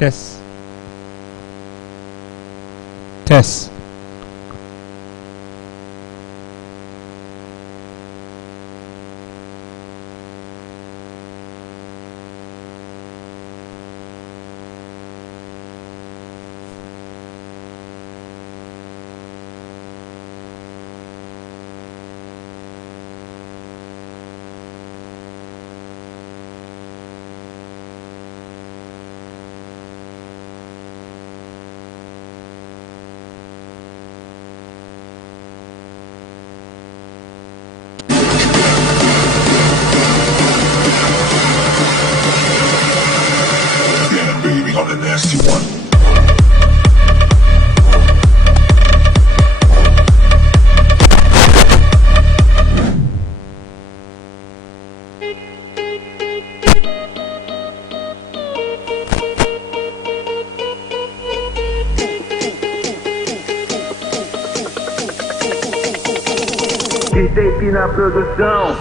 Test. Test. Tape na produção.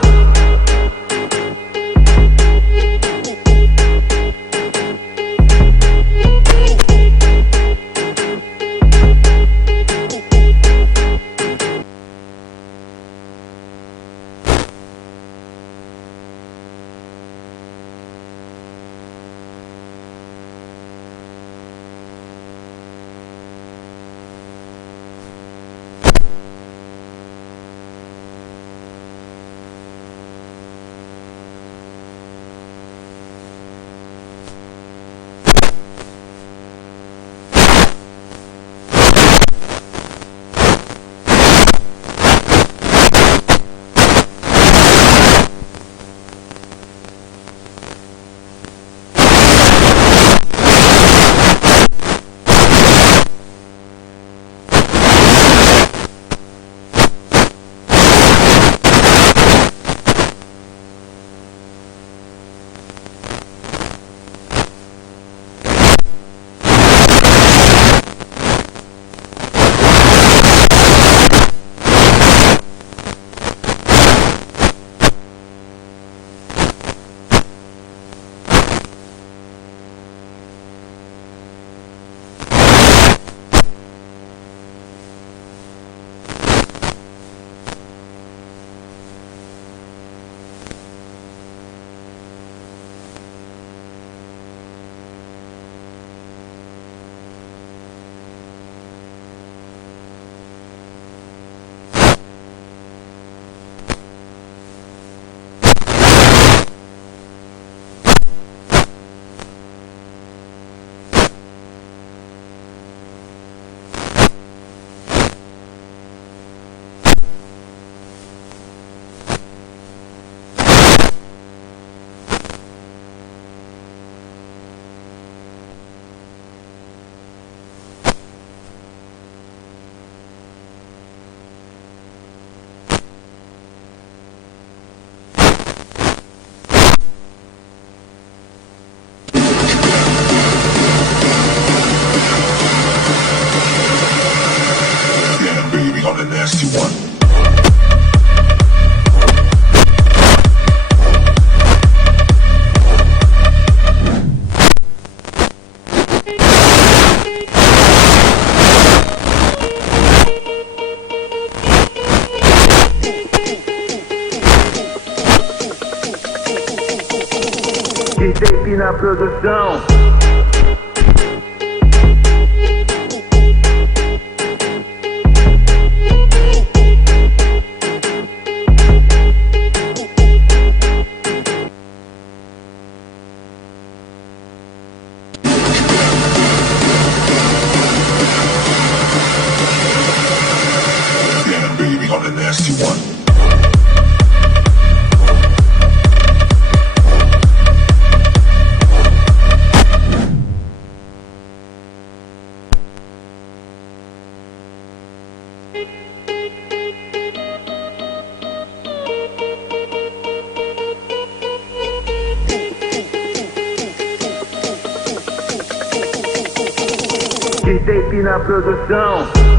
Tape na produção. Tape na produção.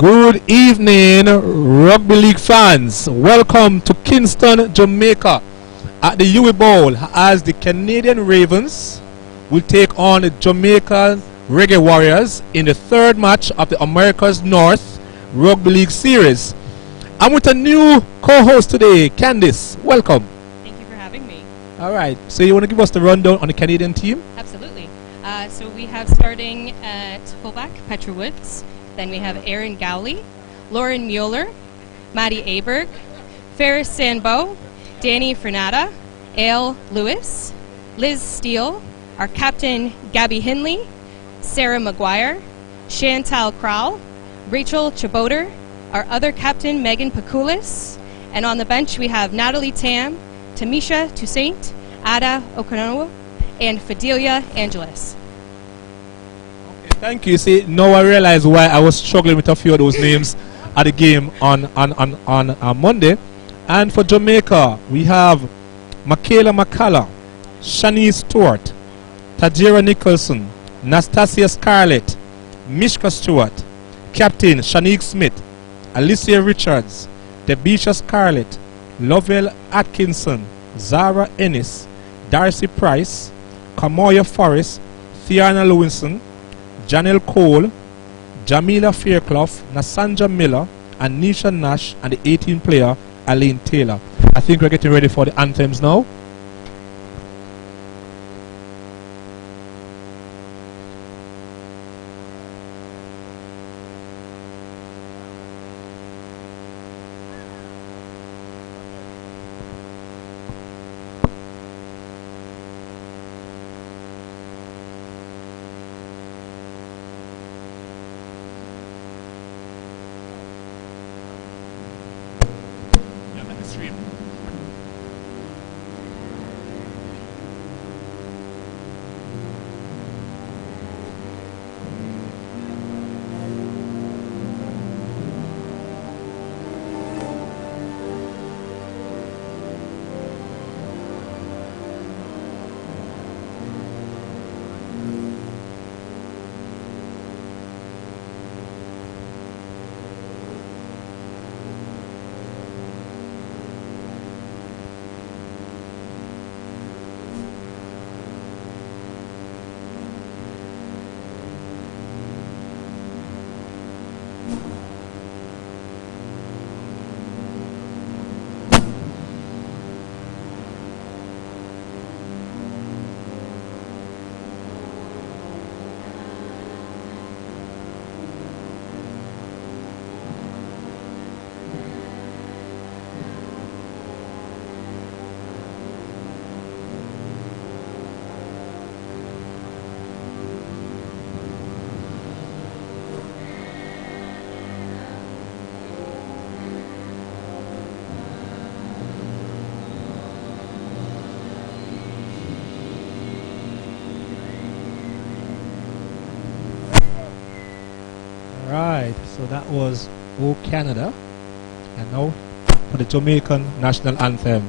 Good evening, Rugby League fans. Welcome to Kingston, Jamaica at the Huey Bowl as the Canadian Ravens will take on the Jamaican Reggae Warriors in the third match of the America's North Rugby League Series. I'm with a new co-host today, Candice. Welcome. Thank you for having me. All right. So you want to give us the rundown on the Canadian team? Absolutely. So we have starting at fullback, Petra Woods. Then we have Erin Gowley, Lauren Mueller, Maddie Aberg, Ferris Sanbo, Danny Fernata, Ale Lewis, Liz Steele, our captain Gabby Hinley, Sarah McGuire, Chantal Crowell, Rachel Chaboter, our other captain Megan Pakulis, and on the bench we have Natalie Tam, Tamisha Toussaint, Ada Okonowo, and Fidelia Angeles. Thank you. See, now I realize why I was struggling with a few of those names at the game on Monday. And for Jamaica, we have Michaela McCullough, Shanice Stewart, Tajira Nicholson, Nastasia Scarlett, Mishka Stewart, Captain Shanique Smith, Alicia Richards, Debisha Scarlett, Lovell Atkinson, Zara Ennis, Darcy Price, Kamoya Forrest, Thiana Lewinson, Janelle Cole, Jamila Fairclough, Nasanja Miller, and Nisha Nash, and the 18 player Aline Taylor. I think we're getting ready for the anthems now. Right, so that was O Canada, and now for the Jamaican national anthem.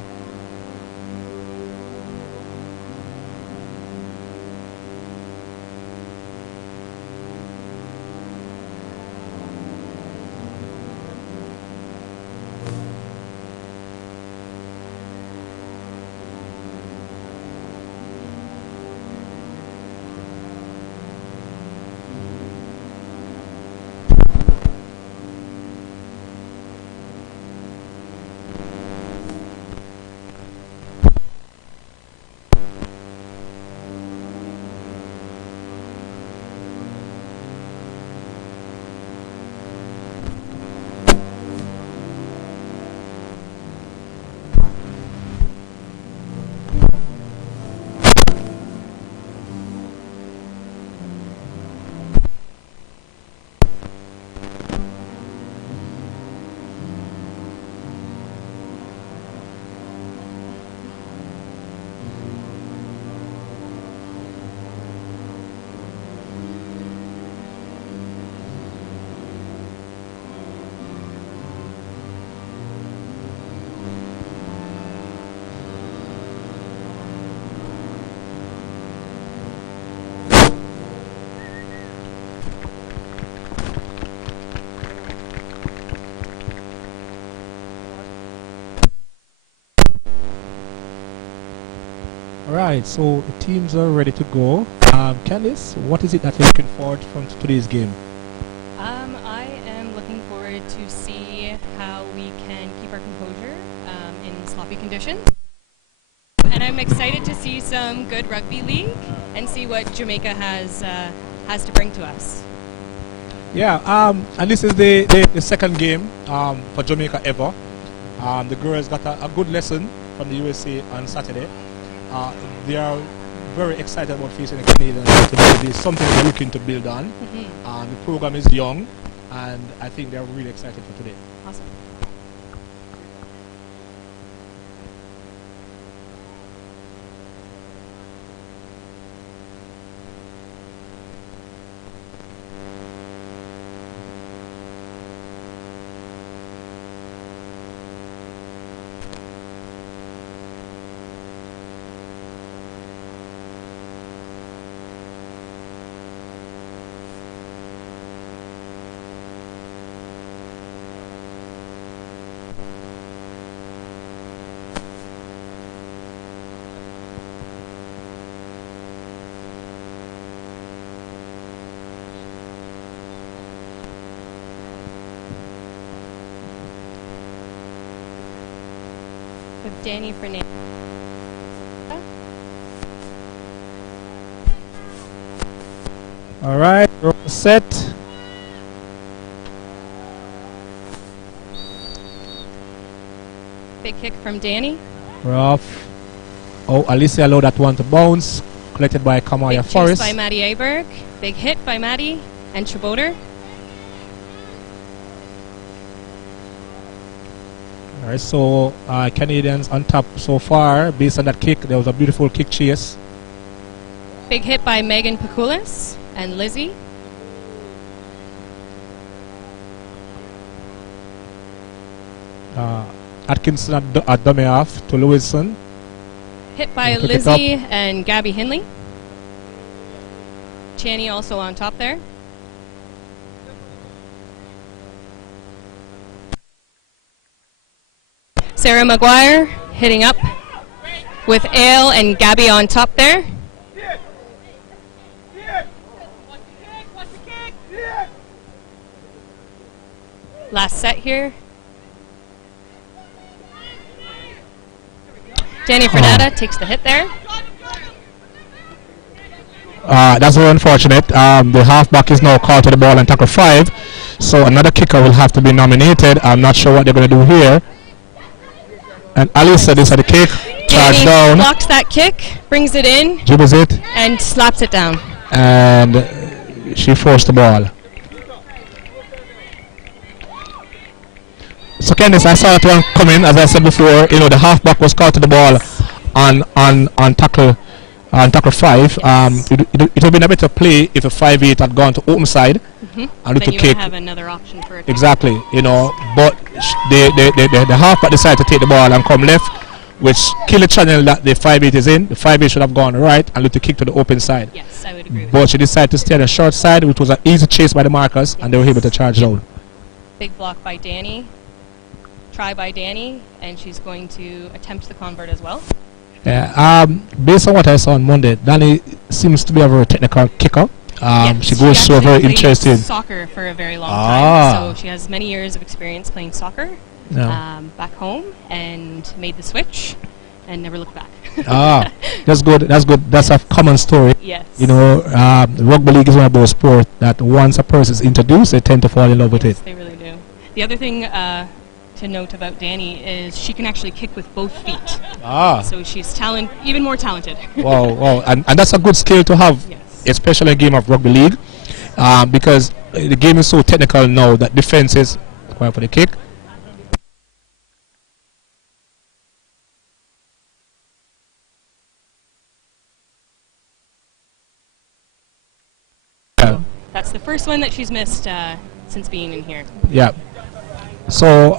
All right, so the teams are ready to go. Candice, what is it that you're looking forward from today's game? I am looking forward to see how we can keep our composure in sloppy conditions. And I'm excited to see some good rugby league and see what Jamaica has to bring to us. Yeah, and this is the second game for Jamaica ever. The girls got a good lesson from the USA on Saturday. They are very excited about facing the Canadians. It is something they're looking to build on. The program is young, and I think they're really excited for today. Awesome. With Danny Fernandez. All right, we're all set. Big kick from Danny. We're off. Oh, Alicia allowed that one to bounce. Collected by Kamaya Big chase Forrest. by Maddie Aberg. Big hit by Maddie and Chaboter. All right, so Canadians on top so far. Based on that kick, there was a beautiful kick chase. Big hit by Megan Pakulis and Lizzie. Atkinson a dummy off to Lewison. Hit by Took it Lizzie and Gabby Hinley. Channy also on top there. Sarah Maguire hitting up with Ale and Gabby on top there. Last set here. Danny Fernanda takes the hit there. That's very unfortunate. The halfback is now called to the ball and tackle 5. So another kicker will have to be nominated. I'm not sure what they're going to do here. And Alice said this at the kick. Charge Danny down. blocks that kick, brings it in, Dribbles it. and slaps it down. And she forced the ball. So Candice, I saw that one coming. As I said before, you know, the halfback was called to the ball on tackle 5. It would have been a better play if a 5-8 had gone to open side and Then to you kick. would have another option for it. Exactly, you know, but the halfback decided to take the ball and come left, which killed the channel that the 5-8 is in. The 5-8 should have gone right and looked to kick to the open side. Yes, I would agree with But she decided to stay on the short side, which was an easy chase by the markers, and they were able to charge down. Big block by Danny. Try by Danny, and she's going to attempt the convert as well. Yeah, based on what I saw on Monday, Danny seems to be a very technical kicker. Yes, she goes through a actually very played interesting. soccer for a very long Ah. time, so she has many years of experience playing soccer back home, and made the switch and never looked back. That's good. That's good. That's a common story. Yes. You know, rugby league is one of those sports that once a person is introduced, they tend to fall in love with Yes, it. they really do. The other thing to note about Danny is she can actually kick with both feet. So she's even more talented. Wow. And that's a good skill to have, Yes. especially in a game of rugby league, because the game is so technical now that defense is required for the kick. That's the first one that she's missed since being in here. Yeah. So,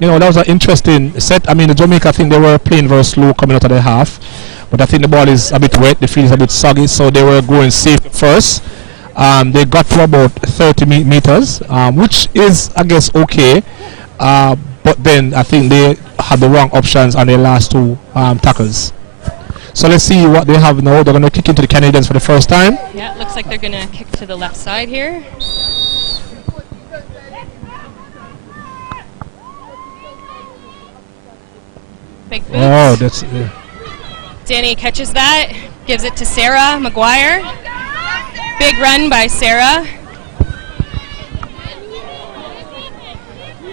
you know, that was an interesting set. I mean, the Jamaica, I think they were playing very slow coming out of the half. But I think the ball is a bit wet, the field is a bit soggy, so they were going safe first. They got to about 30 meters, which is, I guess, okay. But then I think they had the wrong options on their last two tackles. So let's see what they have now. They're going to kick into the Canadians for the first time. Yeah, it looks like they're going to kick to the left side here. Big boots. Oh, that's... Danny catches that, gives it to Sarah McGuire. Big run by Sarah.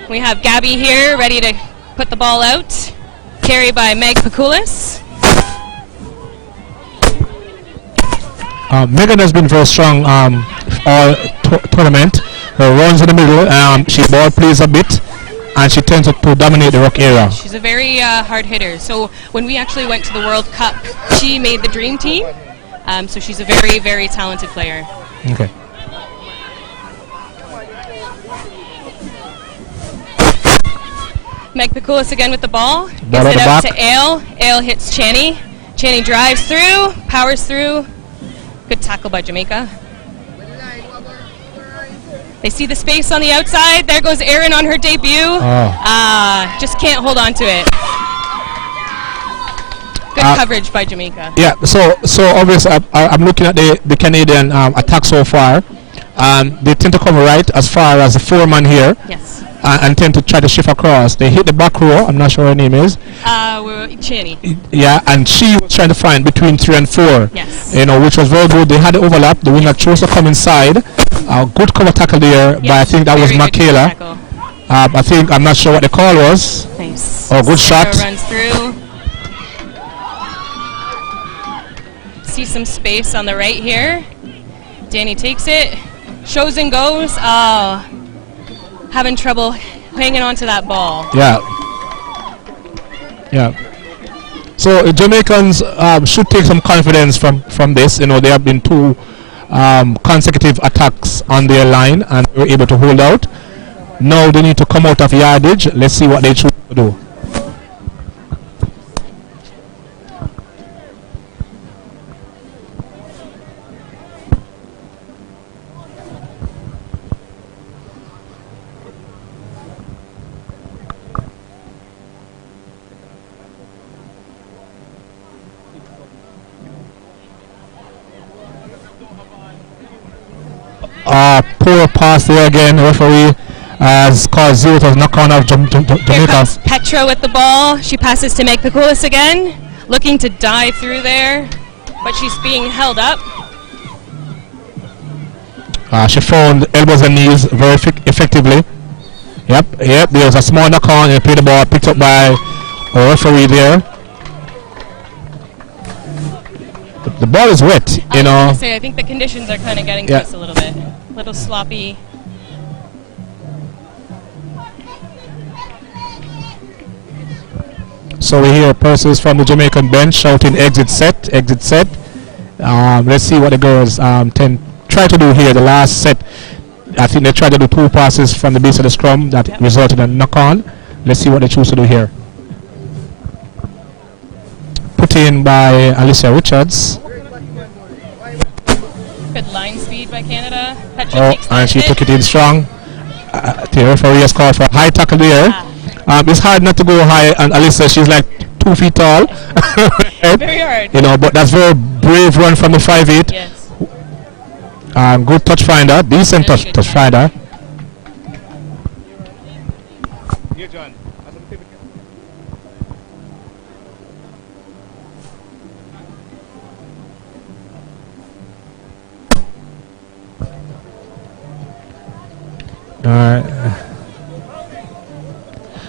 We have Gabby here ready to put the ball out. Carry by Meg Pakulis. Megan has been very strong all tournament. Her runs in the middle, she ball plays a bit, and she tends to dominate the rock area. She's a very hard hitter. So when we actually went to the World Cup, she made the dream team. So she's a very, very talented player. Okay. Meg Pakulis again with the ball. Ball Gives it out out the to Ale. Ale hits Channy. Channy drives through, powers through. Good tackle by Jamaica. They see the space on the outside. There goes Erin on her debut. Just can't hold on to it. Good coverage by Jamaica. Yeah, so obviously I'm looking at the Canadian attack so far. They tend to come right as far as the foreman here. Yes. And tend to try to shift across. They hit the back row. I'm not sure her name is. Channy. Yeah, and she was trying to find between 3 and 4. Yes. You know, which was very good. They had the overlap. The winger chose to come inside. Good cover tackle there, but I think that was Michaela. I'm not sure what the call was. Nice. Oh, good shot. Runs through. See some space on the right here. Danny takes it. Shows and goes. Having trouble hanging on to that ball. Yeah. Yeah. So Jamaicans should take some confidence from this. You know, they have been 2 consecutive attacks on their line and they were able to hold out. Now they need to come out of yardage. Let's see what they choose to do. Poor pass there again. Referee has called 0 to knock on of Jamaica. Here comes Petra with the ball. She passes to Meg Pakulis again, looking to dive through there, but she's being held up. She found elbows and knees very effectively. Yep. There was a small knock on and played the ball picked up by a referee there. The ball is wet, you know. I was gonna say, I think the conditions are kind of getting to us a little bit. A little sloppy. So we hear persons from the Jamaican bench shouting exit set, exit set. Let's see what the girls try to do here. The last set, I think they tried to do 2 passes from the base of the scrum that resulted in a knock on. Let's see what they choose to do here. Put in by Alicia Richards. Good line speed by Canada. Petra takes and she hit. took it in strong. The referee has called for a high tackle there. It's hard not to go high, and Alyssa, she's like 2 feet tall. Very hard. You know, but that's very brave run from the 5'8". Yes. Good touch finder, decent Really touch finder.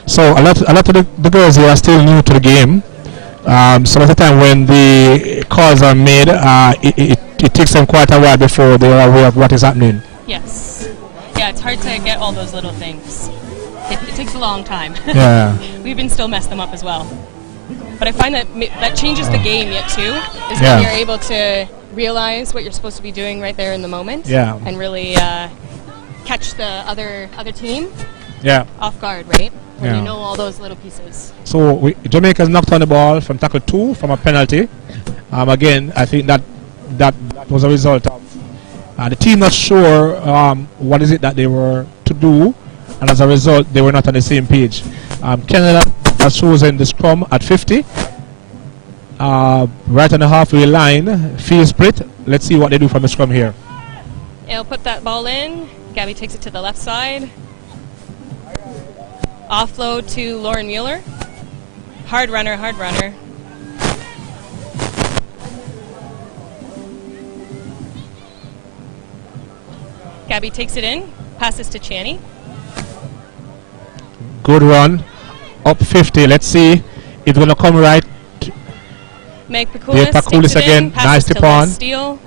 So a lot of the girls here are still new to the game. Some of the time when the calls are made, it takes them quite a while before they are aware of what is happening. Yes. Yeah, it's hard to get all those little things. It takes a long time. Yeah. We even still mess them up as well. But I find that that changes the game yet too, is when you're able to realize what you're supposed to be doing right there in the moment. Yeah. And really catch the other team off guard, right? When you know all those little pieces. So Jamaica's knocked on the ball from tackle 2 from a penalty. Again, I think that was a result of the team not sure what is it that they were to do, and as a result, they were not on the same page. Canada has chosen the scrum at 50. right on the halfway line. Field split. Let's see what they do from the scrum here. He'll put that ball in. Gabby takes it to the left side. Offload to Lauren Mueller. Hard runner, hard runner. Gabby takes it in, passes to Channy. Good run. Up 50. Let's see if it's going to come right. Meg Yeah, Pakulis Pakulis takes it again. in, passes Nice to tip on. Les Steele.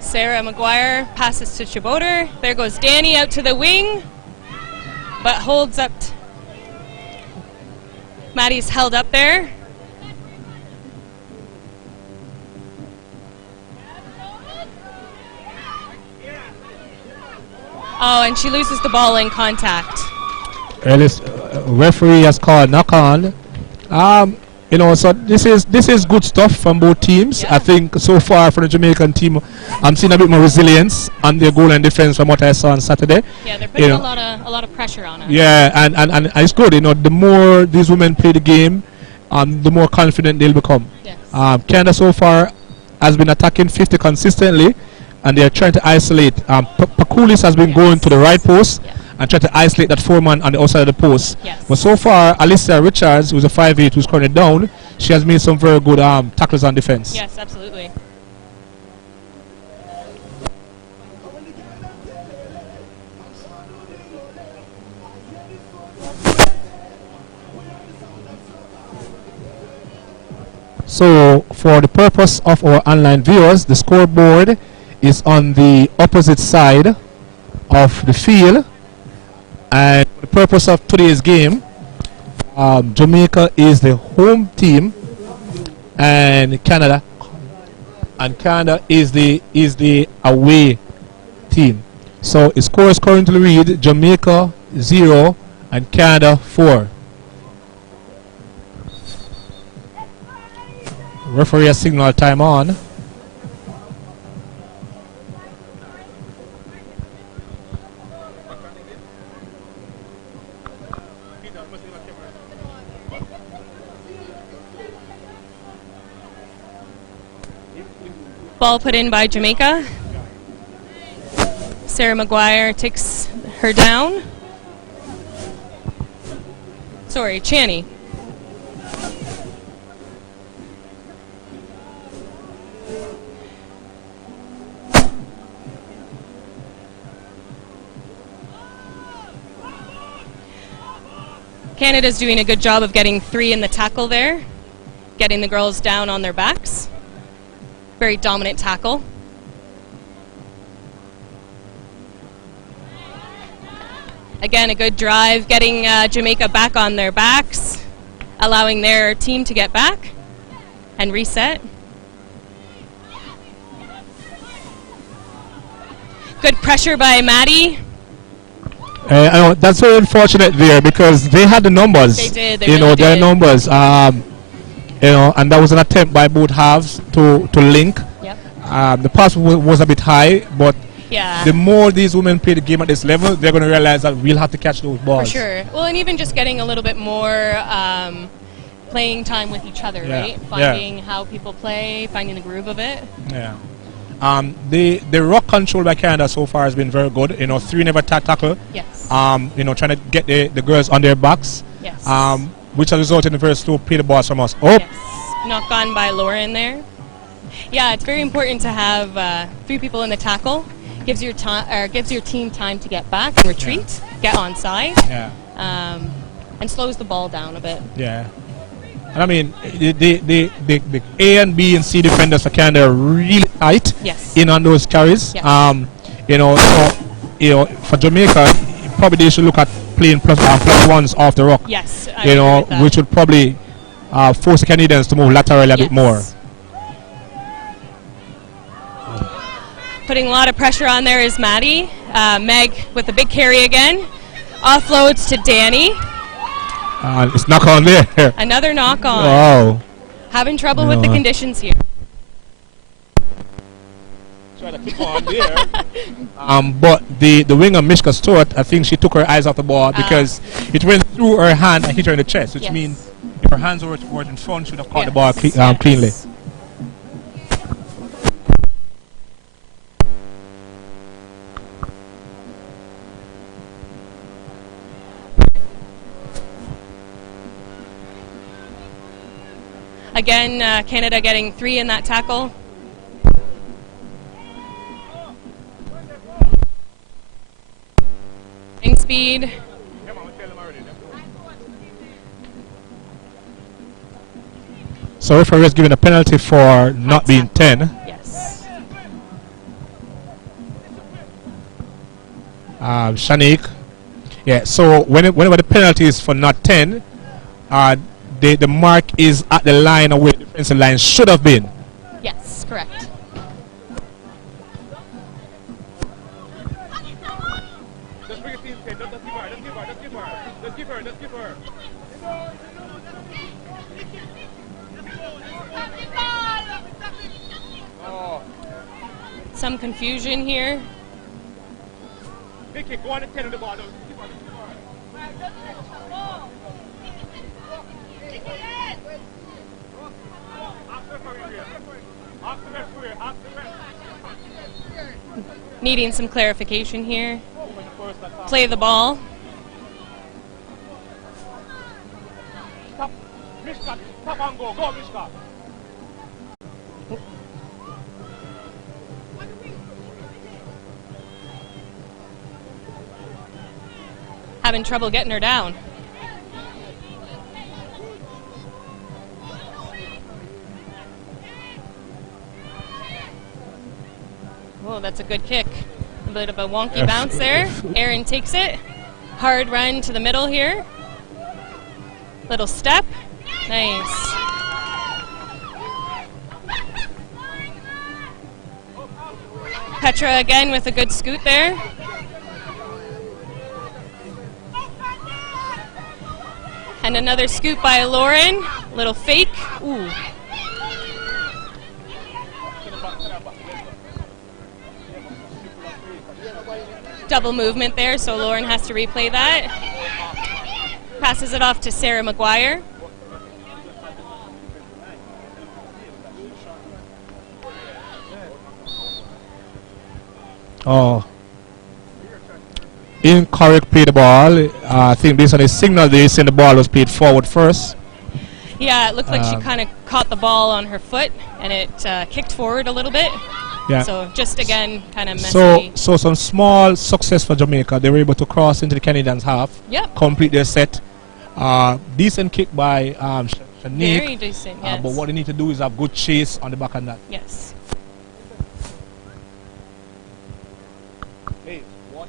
Sarah McGuire passes to Chaboter. There goes Danny out to the wing, but holds up. Maddie's held up there. Oh, and she loses the ball in contact. Ellis, referee has called knock on. You know, so this is good stuff from both teams. Yeah. I think so far for the Jamaican team, I'm seeing a bit more resilience on their goal and defense from what I saw on Saturday. Yeah, they're putting You a know, lot of pressure on us. Yeah, and it's good. You know, the more these women play the game, the more confident they'll become. Yes. Canada so far has been attacking 50 consistently, and they're trying to isolate. Pakulis has been going to the right post. Yeah. And try to isolate that foreman on the outside of the post. Yes. But so far, Alicia Richards, who's a 5'8", who's currently down, she has made some very good tackles on defense. Yes, absolutely. So, for the purpose of our online viewers, the scoreboard is on the opposite side of the field. And for the purpose of today's game, Jamaica is the home team, and Canada is the away team. So the scores currently read Jamaica 0 and Canada 4. Referee has signaled time on. Ball put in by Jamaica. Sarah McGuire takes her down. Sorry, Channy. Canada's doing a good job of getting 3 in the tackle there, getting the girls down on their backs. Very dominant tackle. Again, a good drive, getting Jamaica back on their backs, allowing their team to get back and reset. Good pressure by Maddie. I know, that's very unfortunate there because they had the numbers. They did. They you know, really their did. numbers. You know, and that was an attempt by both halves to link. Yep. The pass was a bit high, but Yeah. the more these women play the game at this level, they're going to realize that we'll have to catch those balls. For sure. Well, and even just getting a little bit more playing time with each other, Yeah. right? Finding how people play, finding the groove of it. Yeah. The rock control by Canada so far has been very good. You know, 3 never tackle. Yes. You know, trying to get the girls on their backs. Yes. Which has resulted in a very slow play the balls from us. Oh, Yes. Knock on by Lauren there. Yeah, it's very important to have 3 people in the tackle. Gives your team time to get back and retreat, get onside, yeah. and slows the ball down a bit. Yeah. And I mean, the A and B and C defenders for Canada are really tight Yes. in on those carries. Yeah. You know, so, you know, for Jamaica, probably they should look at playing plus ones off the rock. Yes. I You agree know, with that. which would probably force the Canadians to move laterally a bit more. Yes. Putting a lot of pressure on there is Maddie. Meg with the big carry again. Offloads to Danny. It's knock on there. Another knock on. Wow. Having trouble with the Yeah. conditions here. try to keep on there. But the winger Mishka Stewart, I think she took her eyes off the ball because it went through her hand and hit her in the chest, which Yes. means if her hands were in front, she would have caught the ball Yes. cleanly. Again, Canada getting 3 in that tackle. Speed. So referee is giving a penalty for not being 10. Yes. Shanique. Yeah, so whenever the penalty is for not 10, the mark is at the line of where the defensive line should have been. Yes, correct. Some confusion here. Vicky, go on and tell him the ball. Needing some clarification here. Play the ball. Stop. Mishka, stop and go. Go, Mishka. Having trouble getting her down. Oh, that's a good kick. A bit of a wonky bounce there. Aaron takes it. Hard run to the middle here. Little step. Nice. Petra again with a good scoot there. And another scoop by Lauren. Little fake. Ooh. Double movement there, so Lauren has to replay that. Passes it off to Sarah McGuire. Oh. Incorrect play the ball. I think based on the signal they sent the ball was played forward first. Yeah, it looked like she kind of caught the ball on her foot and it kicked forward a little bit. Yeah. So just again, kind of messy. So some small success for Jamaica. They were able to cross into the Canadians' half. Yep. Complete their set. Decent kick by Shanique. Very decent, yes. But what they need to do is have good chase on the back of that. Yes. Hey, what?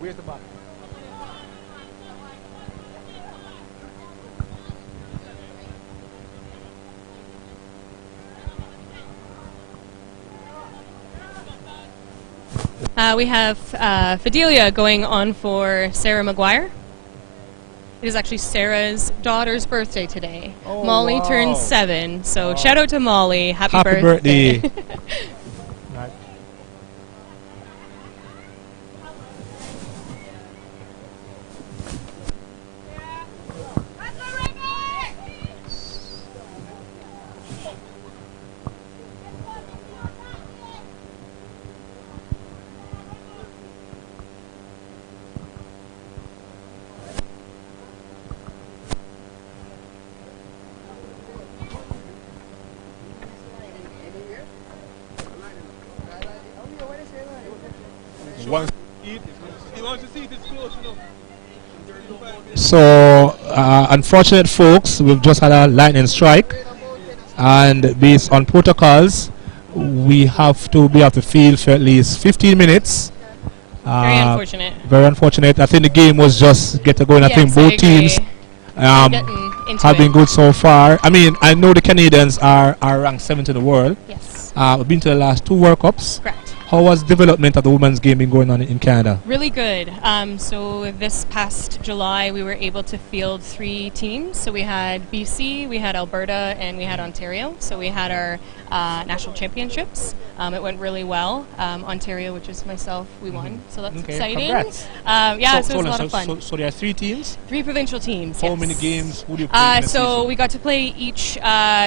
Where's the ball? We have Fidelia going on for Sarah McGuire. It is actually Sarah's daughter's birthday today. Oh, Molly wow. turns 7, so shout out to Molly. Happy Happy birthday. birthday. Right. Once he wants to see it, it's close, you know. So, unfortunate folks, we've just had a lightning strike, and based on protocols, we have to be off the field for at least 15 minutes. Very Uh, unfortunate. very unfortunate. I think the game was just get going. I think Yes, both I teams agree. I'm um, getting into have been it. good so far. I mean, I know the Canadians are ranked 7th in the world. Yes, We've been to the last 2 World Cups. correct. How has development of the women's game been going on in Canada? Really good. So this past July, we were able to field 3 teams. So we had BC, we had Alberta, and we had Ontario. So we had our national championships. It went really well. Ontario, which is myself, we won. So that's Okay, exciting. congrats. Yeah, so it was a hold lot on, of fun. So there are 3 teams. 3 provincial teams. How yes. many games would you play in a So season? we got to play each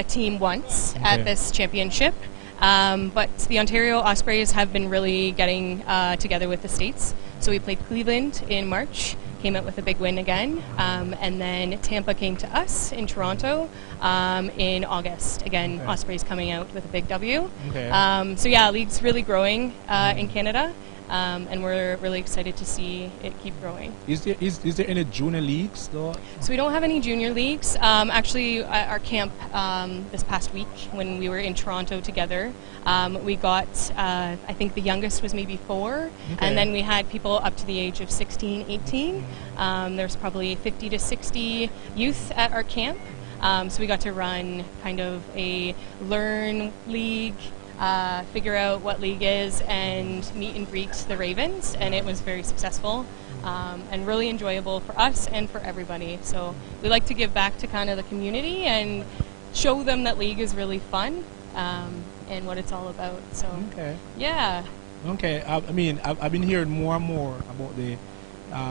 team once Okay. at this championship. But the Ontario Ospreys have been really getting together with the States. So we played Cleveland in March, came out with a big win again. And then Tampa came to us in Toronto in August. Again, Okay. Ospreys coming out with a big W. Okay. So yeah, league's really growing in Canada. And we're really excited to see it keep growing. Is there any junior leagues though? So we don't have any junior leagues. Actually, at our camp this past week, when we were in Toronto together, we got, I think the youngest was maybe 4, Okay. and then we had people up to the age of 16, 18. There's probably 50 to 60 youth at our camp. So we got to run kind of a learn league, figure out what league is, and meet and greet the Ravens, and it was very successful and really enjoyable for us and for everybody. So we like to give back to kind of the community and show them that league is really fun and what it's all about. So Okay. yeah, Okay. I mean, I've been hearing more and more about the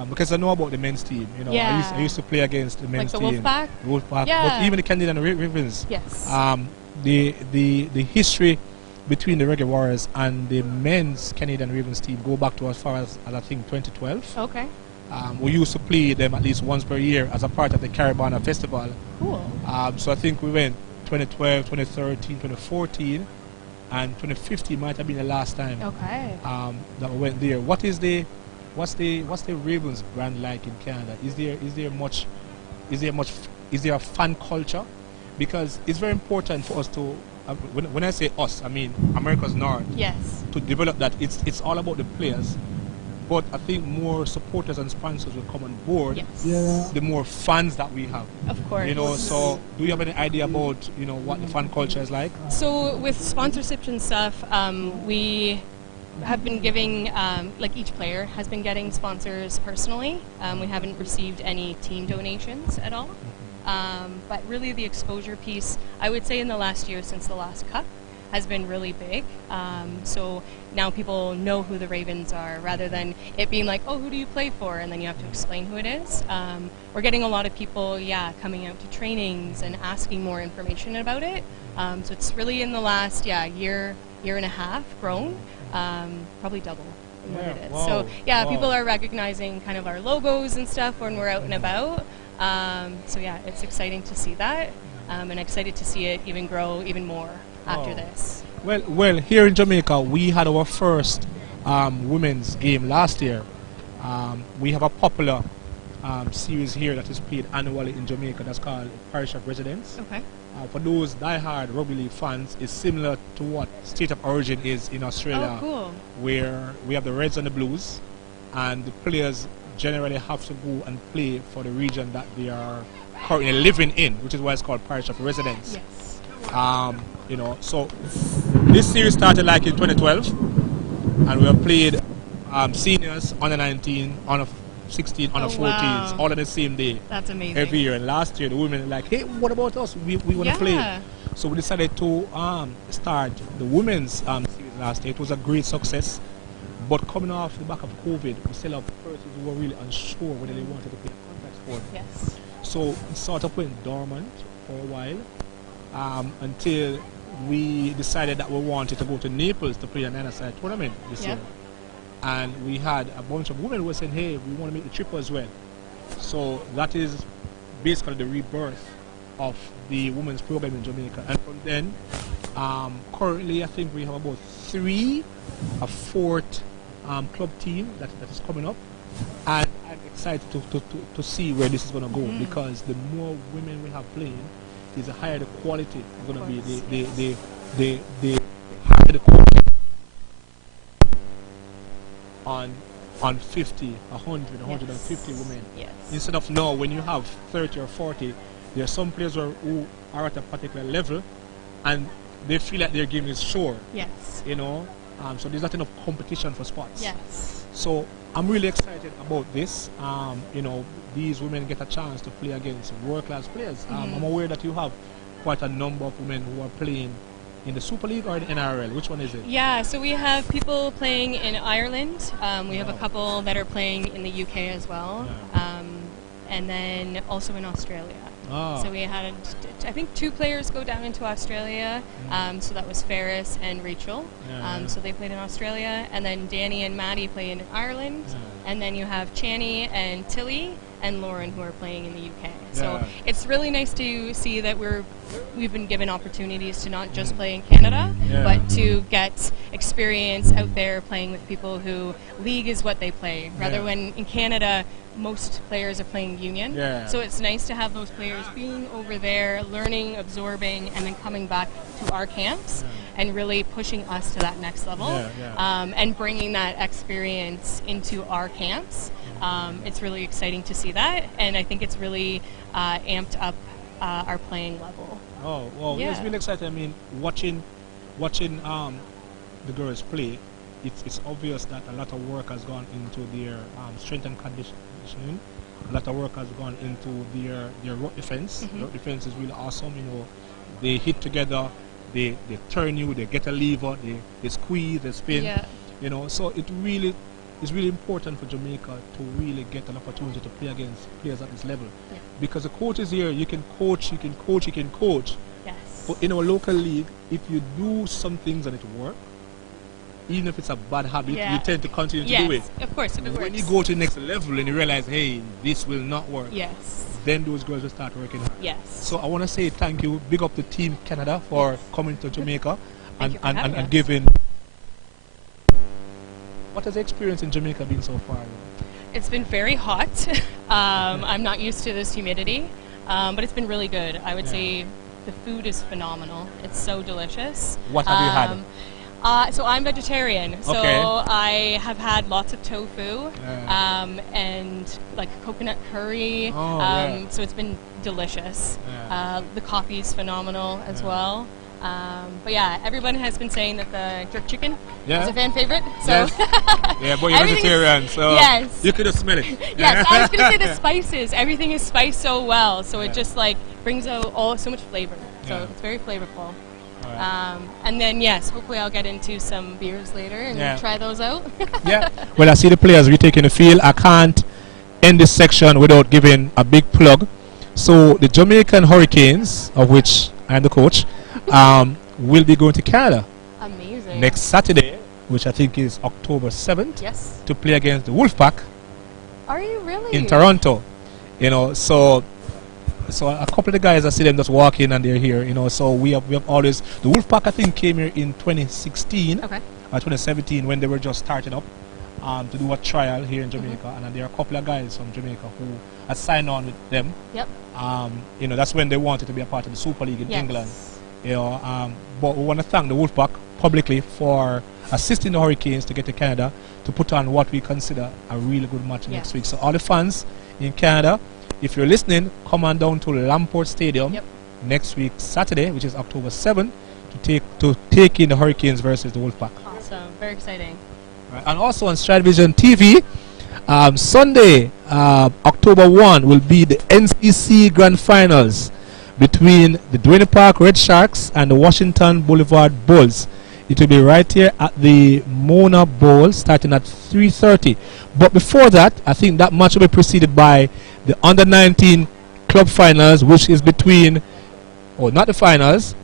because I know about the men's team. You know, I Yeah. used to play against the men's the team. Wolfpack? Wolfpack. Yeah. But even the Canadian Ravens. yes, The history between the Reggae Warriors and the men's Canadian Ravens team go back to as far as I think 2012. okay, We used to play them at least once per year as a part of the Caribana Festival. cool. So I think we went 2012, 2013, 2014, and 2015 might have been the last time Okay. that we went there. What's the Ravens brand like in Canada? Is there a fan culture? Because it's very important for us to. When I say us, I mean America's North, Yes. to develop that. It's all about the players, but I think more supporters and sponsors will come on board. Yes. The more fans that we have, Of course. you know. So, do you have any idea about what the fan culture is like? So with sponsorships and stuff, we have been giving, like each player has been getting sponsors personally. We haven't received any team donations at all. But really the exposure piece, I would say in the last year since the last cup, has been really big. So now people know who the Ravens are rather than it being like, oh, who do you play for? And then you have to explain who it is. We're getting a lot of people, coming out to trainings and asking more information about it. So it's really in the last, year and a half grown, probably double in what Yeah, it is. wow, So wow. people are recognizing kind of our logos and stuff when we're out and about. So it's exciting to see that, and excited to see it even grow even more after Wow. this. Well, here in Jamaica, we had our first women's game last year. We have a popular series here that is played annually in Jamaica that's called Parish of Residence. Okay. For those die-hard rugby league fans, it's similar to what State of Origin is in Australia, Oh, cool. where we have the Reds and the Blues, and the players generally have to go and play for the region that they are currently living in, which is why it's called Parish of Residence. Yes. So this series started like in 2012, and we have played seniors, under 19, under 16, under 14s, wow. all on the same day That's amazing. every year. And last year, the women were like, hey, what about us? We want to play. Yeah. So we decided to start the women's series last year. It was a great success. But coming off the back of COVID, we still have persons who were really unsure whether they wanted to play a contact sport. Yes. So it sort of went dormant for a while until we decided that we wanted to go to Naples to play an nine-a-side tournament this Yeah. year. And we had a bunch of women who were saying, hey, we want to make the trip as well. So that is basically the rebirth of the women's program in Jamaica. And from then, currently I think we have about a fourth club team that is coming up. And I'm excited to see where this is going to go, because the more women we have playing, is the higher the quality is going to be. The higher the quality on 50, 100, 150 women. Yes. Instead of now, when you have 30 or 40, there are some players who are at a particular level and they feel like their game is sure. Yes. You know, so there's not enough competition for spots. Yes. So I'm really excited about this. You know, these women get a chance to play against world-class players. I'm aware that you have quite a number of women who are playing in the Super League or in NRL. Which one is it? Yeah, so we have people playing in Ireland. We have a couple that are playing in the UK as well. And then also in Australia. So we had, I think, 2 players go down into Australia. So that was Ferris and Rachel. So they played in Australia. And then Danny and Maddie play in Ireland. And then you have Channy and Tilly and Lauren who are playing in the UK. So it's really nice to see that we've been given opportunities to not just play in Canada, but to get experience out there playing with people who league is what they play. Rather when in Canada, most players are playing union. So it's nice to have those players being over there, learning, absorbing, and then coming back to our camps and really pushing us to that next level and bringing that experience into our camps. It's really exciting to see that, and I think it's really amped up our playing level. Oh, well, it's really exciting. I mean, watching the girls play, it's obvious that a lot of work has gone into their strength and conditioning. A lot of work has gone into their rock defense. Rock defense is really awesome. You know, they hit together, they turn you, they get a lever, they squeeze, they spin. You know, so it's really important for Jamaica to really get an opportunity to play against players at this level. Because the coaches here, you can coach. Yes. But in our local league, if you do some things and it works, even if it's a bad habit, you tend to continue to do it. Of course, if it works. When you go to the next level and you realize, hey, this will not work, then those girls will start working hard. Yes. So I want to say thank you, big up to Team Canada for coming to Jamaica and giving. What has the experience in Jamaica been so far? It's been very hot. I'm not used to this humidity, but it's been really good. I would say the food is phenomenal. It's so delicious. What have you had? So I'm vegetarian, so I have had lots of tofu and like coconut curry. So it's been delicious. The coffee is phenomenal as well. But yeah, everyone has been saying that the jerk chicken is a fan favorite. So but you're vegetarian, so you could have smelled it. Yes, I was going to say the spices. Everything is spiced so well, so it just like brings out so much flavor. So it's very flavorful. And then hopefully I'll get into some beers later and try those out. Well, I see the players retaking the field. I can't end this section without giving a big plug. So the Jamaican Hurricanes, of which I'm the coach, will be going to Canada. Amazing. Next Saturday, which I think is October 7th, to play against the Wolfpack. Are you really? In Toronto. You know, so a couple of the guys, I see them just walking and they're here, you know, so we have always, the Wolfpack I think came here in 2016 or 2017 when they were just starting up to do a trial here in Jamaica, and there are a couple of guys from Jamaica who had signed on with them. You know, that's when they wanted to be a part of the Super League in England. You know, but we want to thank the Wolfpack publicly for assisting the Hurricanes to get to Canada to put on what we consider a really good match next week. So all the fans in Canada, if you're listening, come on down to Lamport Stadium next week, Saturday, which is October 7th, to take in the Hurricanes versus the Wolfpack. Awesome, very exciting. Right. And also on Stradivision TV, Sunday, October 1, will be the NCC Grand Finals between the Duane Park Red Sharks and the Washington Boulevard Bulls. It will be right here at the Mona Bowl, starting at 3:30. But before that, I think that match will be preceded by the Under-19 Club Finals, which is between, not the finals,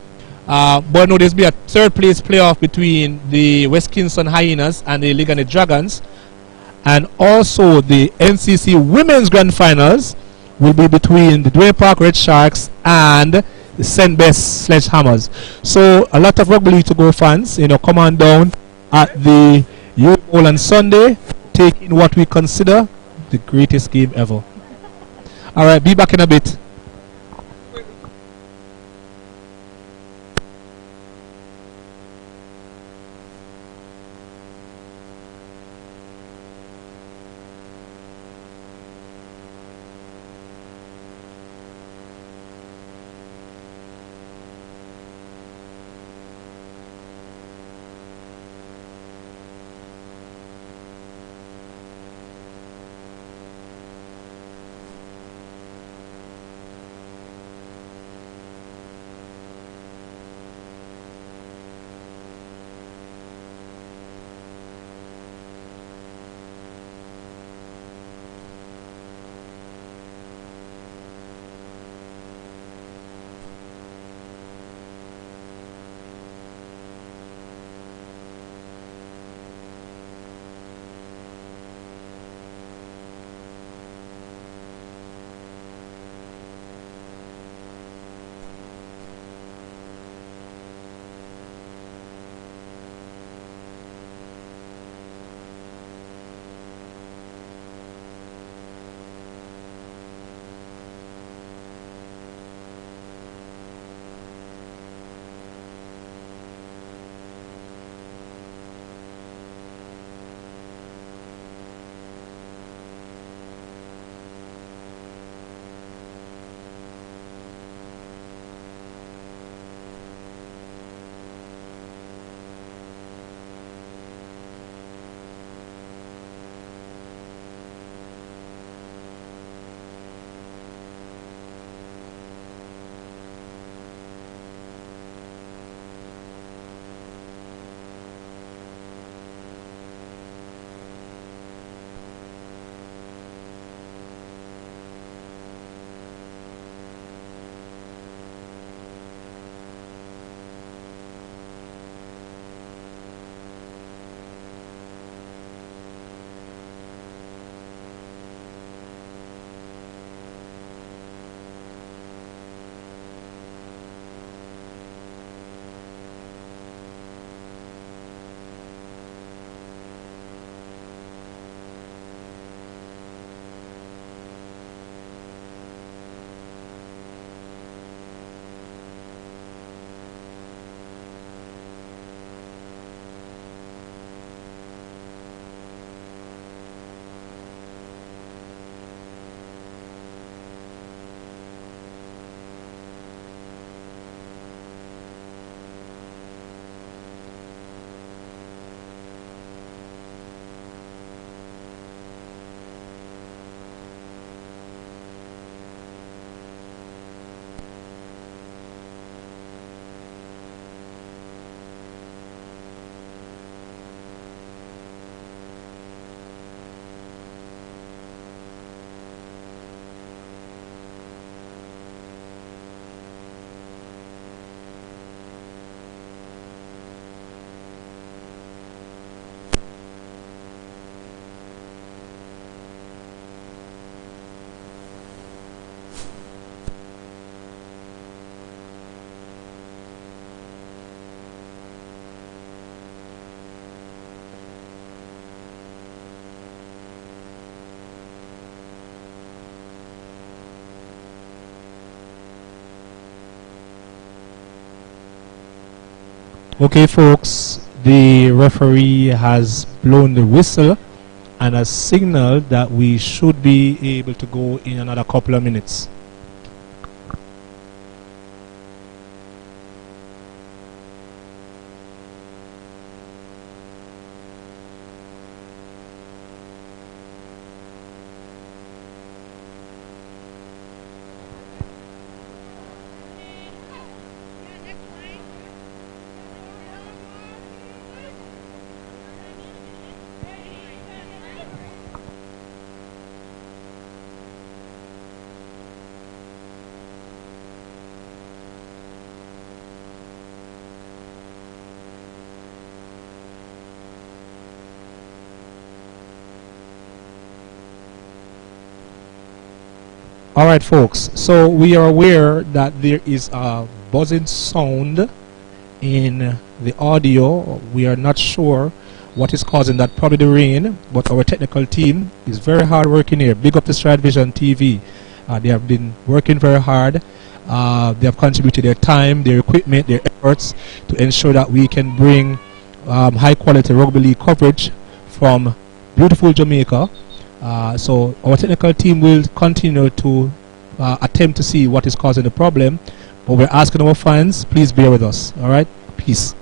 but no, there's be a third place playoff between the West Kingston Hyenas and the Ligani Dragons. And also the NCC Women's Grand Finals will be between the Duane Park Red Sharks and the St. Bess Sledgehammers. So a lot of rugby league to go fans, you know, come on down at the U Bowl on Sunday, take in what we consider the greatest game ever. All right, be back in a bit. Okay, folks, the referee has blown the whistle and has signaled that we should be able to go in another couple of minutes. Alright folks, so we are aware that there is a buzzing sound in the audio. We are not sure what is causing that. Probably the rain, but our technical team is very hard working here. Big up to Stride Vision TV. They have been working very hard. They have contributed their time, their equipment, their efforts to ensure that we can bring high quality rugby league coverage from beautiful Jamaica. So our technical team will continue to attempt to see what is causing the problem, but we're asking our fans, please bear with us. All right, peace.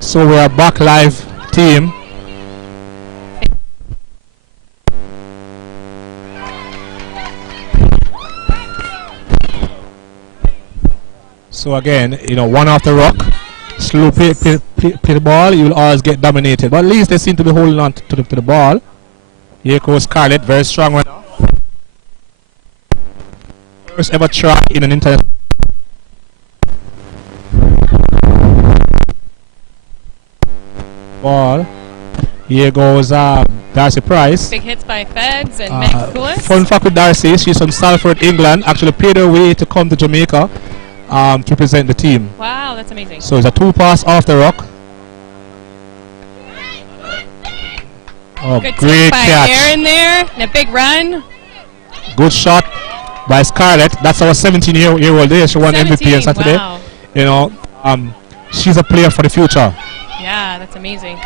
So we are back live, team. So again, one off the rock, slow play the ball, you will always get dominated. But at least they seem to be holding on to the ball. Here goes Scarlett, very strong one. First ever try in an international. Ball. Here goes Darcy Price. Big hits by Feds and Meg Koulis. Fun fact with Darcy, she's from Salford, England. Actually paid her way to come to Jamaica to represent the team. Wow, that's amazing. So it's a 2-pass off the rock. Oh, Good great take by catch. Aaron there, and a big run. Good shot by Scarlett. That's our 17-year-old there. She won MVP on Saturday. Wow. She's a player for the future. Yeah, that's amazing.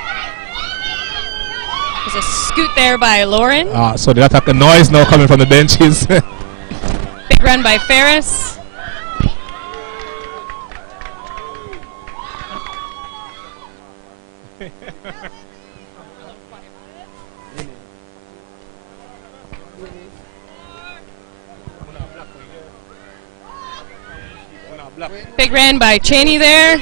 There's a scoot there by Lauren. So the attack, noise now coming from the benches. Big run by Ferris. Big run by Cheney there.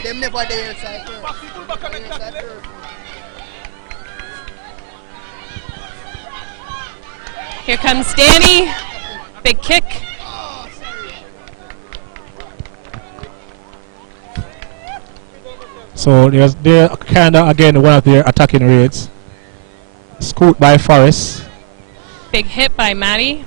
Here comes Danny. Big kick. So they're kind of again one of their attacking raids. Scoot by Forrest. Big hit by Maddie.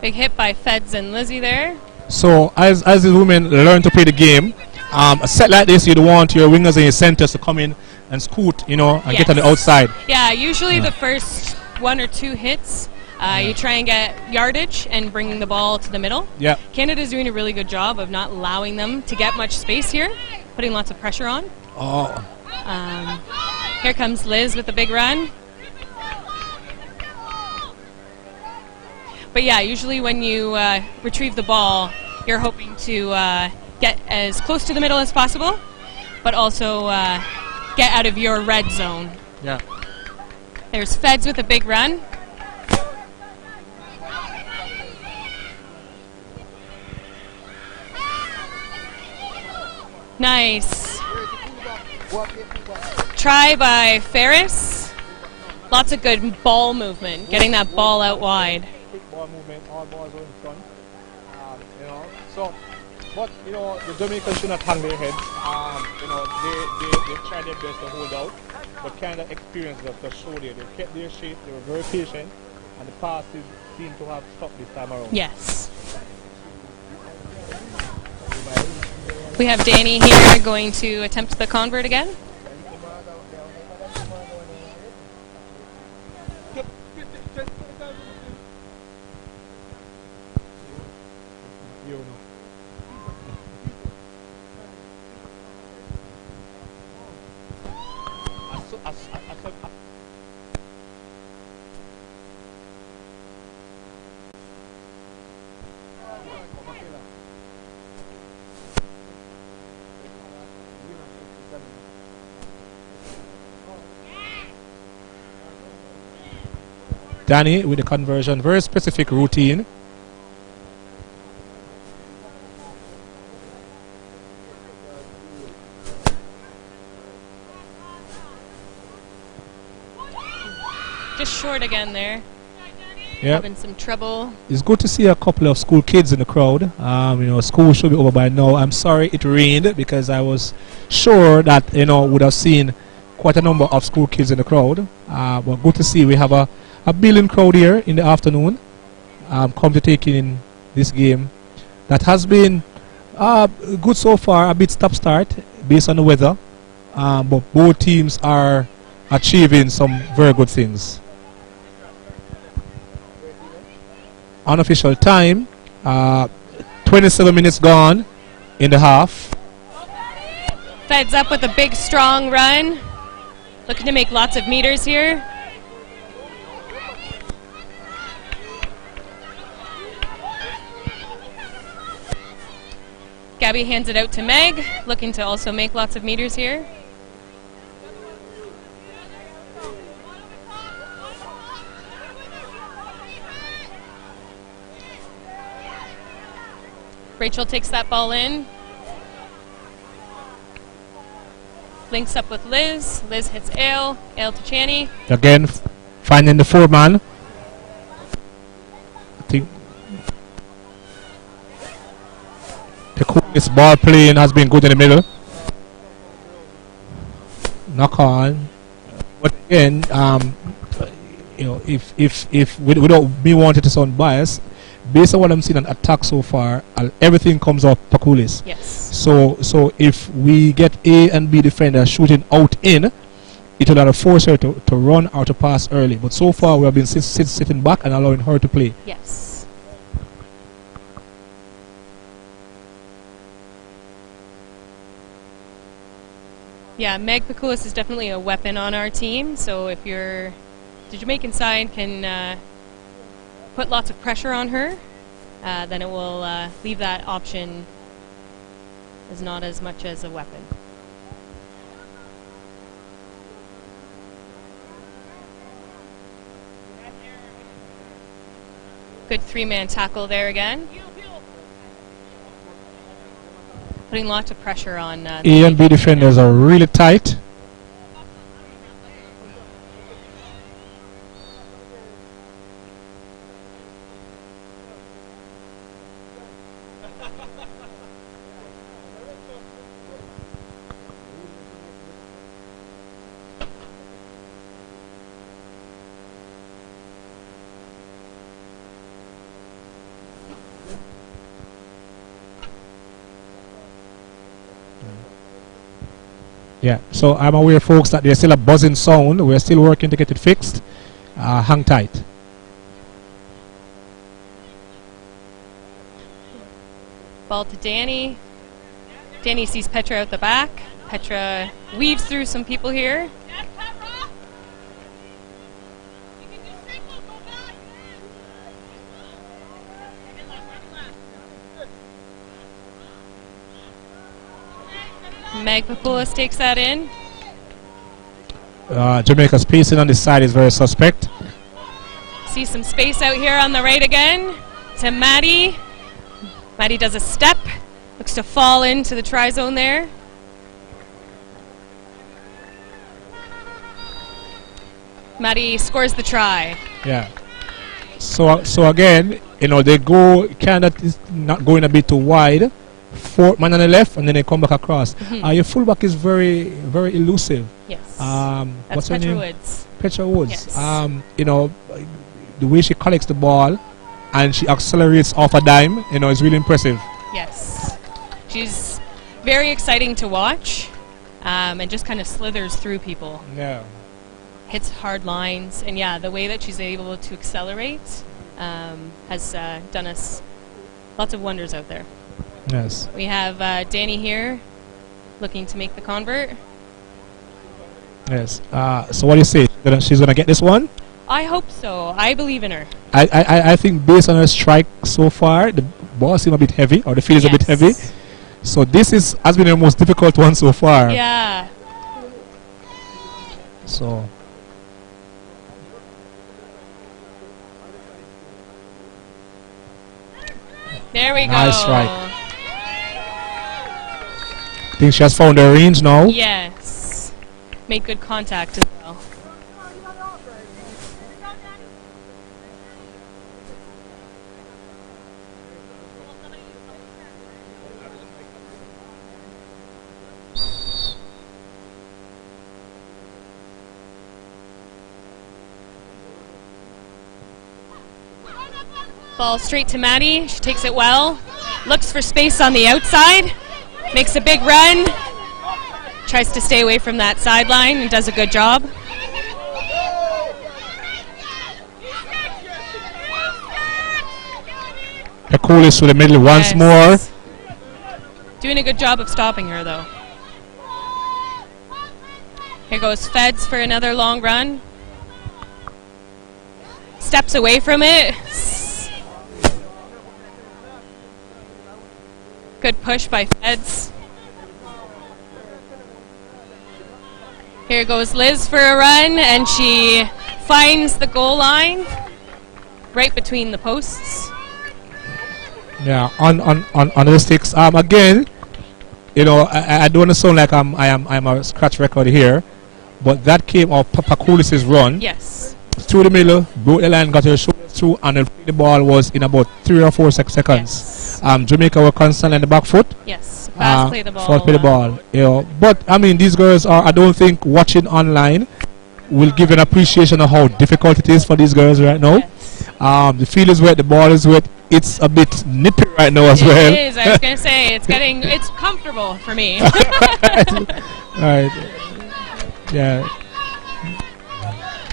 Big hit by Feds and Lizzie there. So as the women learn to play the game, a set like this, you'd want your wingers and your centers to come in and scoot, and get on the outside. Yeah, usually the first 1 or 2 hits, you try and get yardage and bringing the ball to the middle. Yeah. Canada's doing a really good job of not allowing them to get much space here, putting lots of pressure on. Oh. Here comes Liz with the big run. But yeah, usually when you retrieve the ball, you're hoping to get as close to the middle as possible, but also get out of your red zone. Yeah. There's Feds with a big run. Nice. Try by Ferris. Lots of good ball movement, getting that ball out wide. Quick ball movement, all balls are in front. So, but the Jamaicans should not hang their heads. They try their best to hold out, but kind of experience the show there. They kept their shape, they were very patient, and the passes seem to have stopped this time around. Yes. We have Danny here going to attempt the convert again. Danny with the conversion. Very specific routine. Just short again there. Yep. Having some trouble. It's good to see a couple of school kids in the crowd. You know, school should be over by now. I'm sorry it rained because I was sure that, you know, would have seen quite a number of school kids in the crowd. But good to see we have a building crowd here in the afternoon. Come to take in this game that has been good so far. A bit stop-start based on the weather. But both teams are achieving some very good things. Unofficial time, 27 minutes gone in the half. Feds up with a big strong run. Looking to make lots of meters here. Gabby hands it out to Meg, looking to also make lots of meters here. Rachel takes that ball in. Links up with Liz. Liz hits Ale. Ale to Channy. Again, finding the four-man. I think the quickest ball playing has been good in the middle. Knock on. But again, you know, if without me wanting to sound biased, based on what I'm seeing on attack so far, everything comes off Pakulis. Yes. So if we get A and B defenders shooting out in, it will either force her to run or to pass early. But so far we have been sitting back and allowing her to play. Yes. Yeah, Meg Pakulis is definitely a weapon on our team. So if the Jamaican side can put lots of pressure on her, then it will leave that option as not as much as a weapon. Good three-man tackle there again. Putting lots of pressure on A and B defenders are really tight. Yeah, so I'm aware, folks, that there's still a buzzing sound. We're still working to get it fixed. Hang tight. Ball to Danny. Danny sees Petra out the back. Petra weaves through some people here. Meg Pakulis takes that in. Jamaica's pacing on this side is very suspect. See some space out here on the right again to Maddie. Maddie does a step. Looks to fall into the try zone there. Maddie scores the try. Yeah. So again, you know, they go kind of not going a bit too wide. Four man on the left, and then they come back across. Your fullback is very, very elusive. Yes. What's That's her Petra name? Woods. Petra Woods. Yes. You know, the way she collects the ball and she accelerates off a dime, you know, is really impressive. Yes. She's very exciting to watch, and just kind of slithers through people. Yeah. Hits hard lines, and yeah, the way that she's able to accelerate has done us lots of wonders out there. Yes. We have Danny here looking to make the convert. Yes. So what do you say? She's gonna get this one? I hope so. I believe in her. I think based on her strike so far, the ball seems a bit heavy, or the field is a bit heavy. So this has been the most difficult one so far. Yeah. So There we go. Nice strike. I think she has found her range now. Yes. Made good contact as well. Ball straight to Maddie. She takes it well. Looks for space on the outside. Makes a big run. Tries to stay away from that sideline and does a good job. Pakulis to the middle once Yes. more. Doing a good job of stopping her, though. Here goes Feds for another long run. Steps away from it. Good push by Feds. Here goes Liz for a run, and she finds the goal line right between the posts. Yeah, on the sticks. Again, you know, I don't want to sound like I'm a scratch record here, but that came off Pakulis' run. Yes. Through the middle, broke the line, got her shoulder through, and the ball was in about 3 or 4 seconds. Yes. Jamaica were constant on the back foot. Yes. Fast play the ball. Fast play the ball. You know, but I mean, these girls are. I don't think watching online will give an appreciation of how difficult it is for these girls right now. Yes. The field is wet, the ball is wet. It's a bit nippy right now as well. It is. I was gonna say it's comfortable for me. Right. Yeah.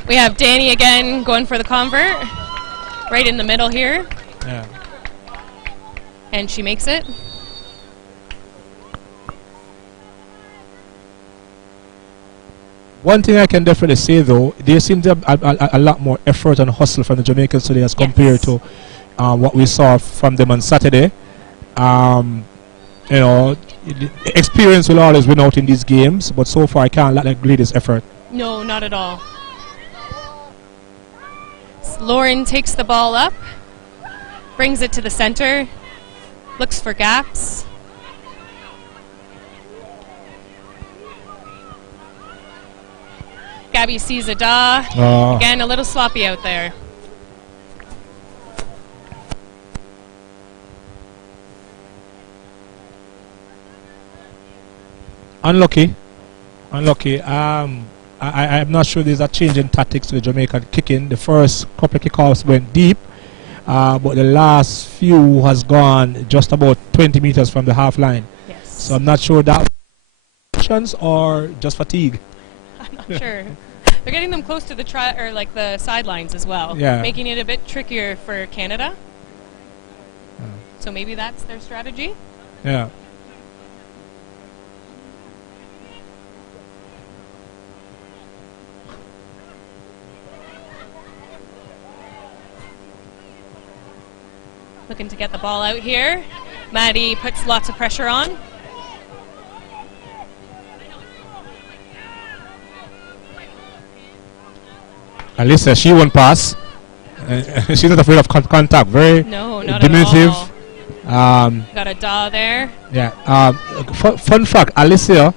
We have Danny again going for the convert, right in the middle here, Yeah. and she makes it. One thing I can definitely say though, there seems to be a lot more effort and hustle from the Jamaicans today as compared to what we saw from them on Saturday. You know, experience will always win out in these games, but so far I can't let that greatest effort. No, not at all. Lauren takes the ball up, brings it to the center, looks for gaps. Gabby sees a dah. Again, a little sloppy out there. Unlucky. I'm not sure there's a change in tactics to the Jamaican kicking. The first couple of kickoffs went deep, but the last few has gone just about 20 meters from the half line. Yes. So I'm not sure that actions or just fatigue. I'm not sure. They're getting them close to the the sidelines as well, Yeah. making it a bit trickier for Canada. So maybe that's their strategy. Yeah. Looking to get the ball out here. Maddie puts lots of pressure on. Alyssa, she won't pass. She's not afraid of contact. Very No, not diminutive. at all. Got a dah there. Yeah. Fun fact: Alicia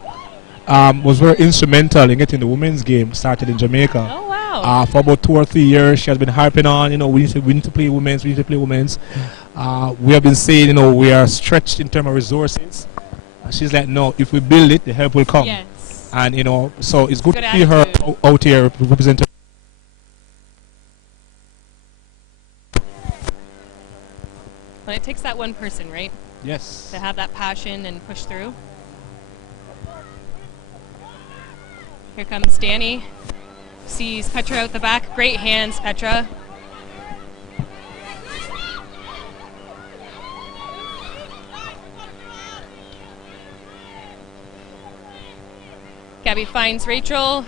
was very instrumental in getting the women's game started in Jamaica. Oh, wow. For about 2 or 3 years, she has been harping on. You know, we need to play women's. We need to play women's. We have been saying, you know, we are stretched in terms of resources. She's like, no, if we build it, the help will come. Yes. And you know, so it's good Good to see her attitude. out here representing. But it takes that one person, right, Yes. to have that passion and push through. Here comes Danny. Sees Petra out the back. Great hands, Petra. Gabby finds Rachel.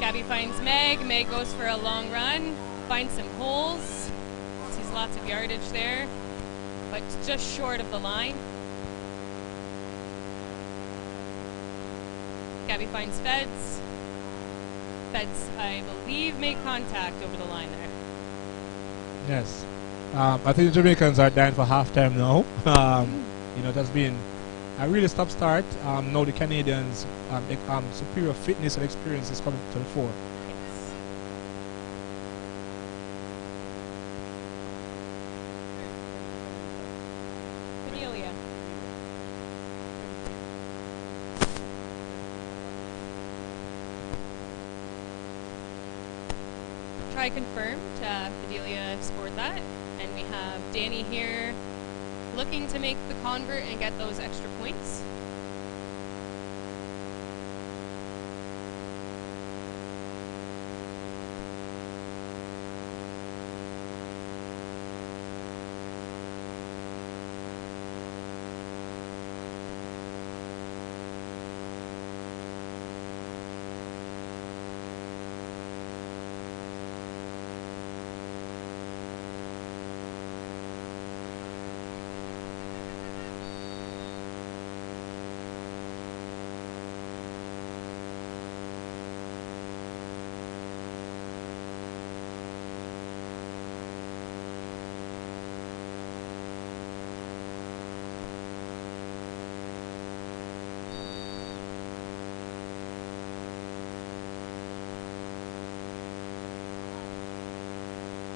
Gabby finds Meg. Meg goes for a long run. Finds some holes. Sees lots of yardage there, but just short of the line. Gabby finds Feds. sets, I believe, make contact over the line there. Yes. I think the Jamaicans are dying for halftime now. It has been a really stop-start. Now the Canadians' superior fitness and experience is coming to the fore. Yes. Fidelia. Try confirmed. Fidelia scored that. And we have Danny here looking to make the convert and get those extra points.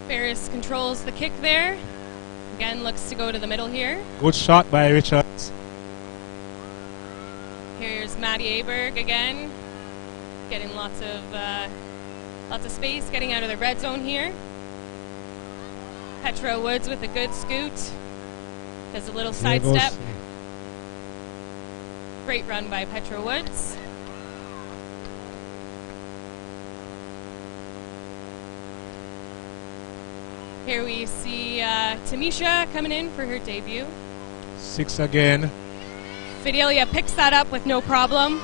Ferris controls the kick there. Again, looks to go to the middle here. Good shot by Richards. Here's Maddie Aberg again, getting lots of space, getting out of the red zone here. Petra Woods with a good scoot. Does a little sidestep. Great run by Petra Woods. Here we see Tamisha coming in for her debut. 6 again. Fidelia picks that up with no problem.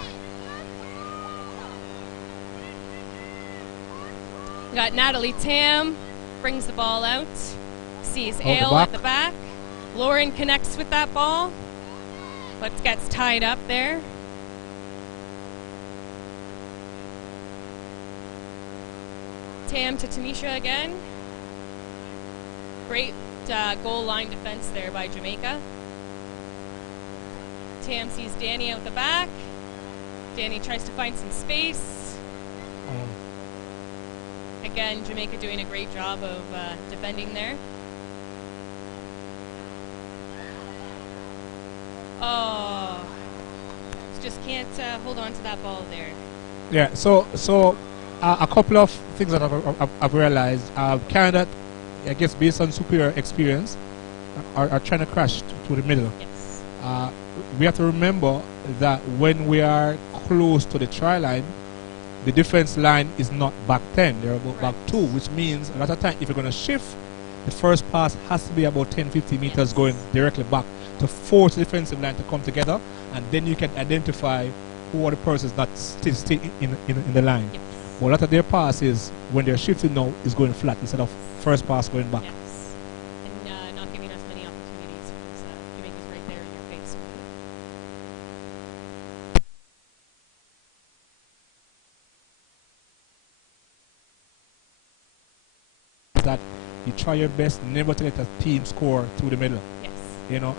We got Natalie Tam, brings the ball out. Sees Ale at the back. Lauren connects with that ball, but gets tied up there. Tam to Tamisha again. Great goal line defense there by Jamaica. Tam sees Danny out the back. Danny tries to find some space. Again, Jamaica doing a great job of defending there. Oh, just can't hold on to that ball there. Yeah, so a couple of things that I've realized. Canada, I guess based on superior experience, are trying to crash to the middle. Yes. We have to remember that when we are close to the try line, the defense line is not back 10, they're about back 2, which means a lot of time if you're going to shift, the first pass has to be about 10-15 meters going directly back to force the defensive line to come together, and then you can identify who are the persons that still in the line. Yes. But a lot of their passes, when they're shifting now, is going flat instead of first pass going back. Yes. And not giving us many opportunities because Jamaica's right there in your face. That you try your best never to let a team score through the middle. Yes.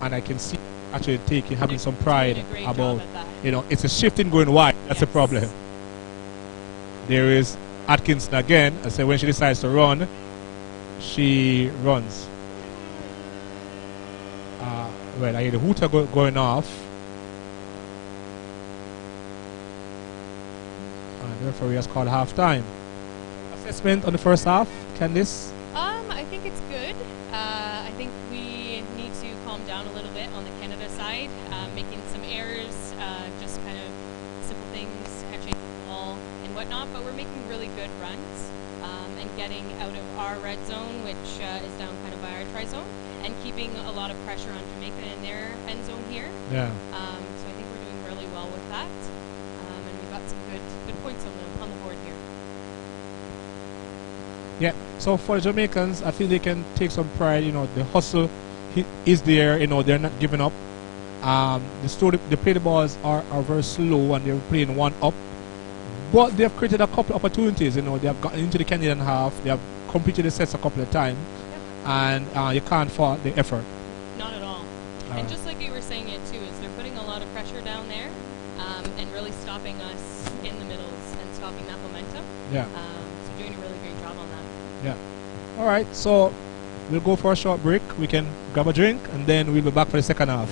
And I can see actually having some pride about, that. It's a shifting going wide. That's the problem. There is Atkinson again. I say when she decides to run, she runs. Well, I hear the hooter going off. And the referee has called half time. Assessment on the first half, Candice? I think it's good. I think we need to calm down a little bit on the Canada side, making some errors, just kind of simple things, catching the ball and whatnot, but we're making really good runs and getting out of our red zone, which is down kind of by our try zone, and keeping a lot of pressure on Jamaica in their end zone here. Yeah. So I think we're doing really well with that, and we've got some good points on the board here. Yeah, so for the Jamaicans, I think they can take some pride. The hustle is there. They're not giving up. The play the balls are very slow, and they're playing one up. but they have created a couple of opportunities. You know, they have gotten into the Canadian half. They have completed the sets a couple of times, and you can't fault the effort. Not at all. And just like you were saying it too, is they're putting a lot of pressure down there, and really stopping us in the middles and stopping that momentum. Yeah. So doing a really great job on that. Yeah. All right. So we'll go for a short break. We can grab a drink, and then we'll be back for the second half.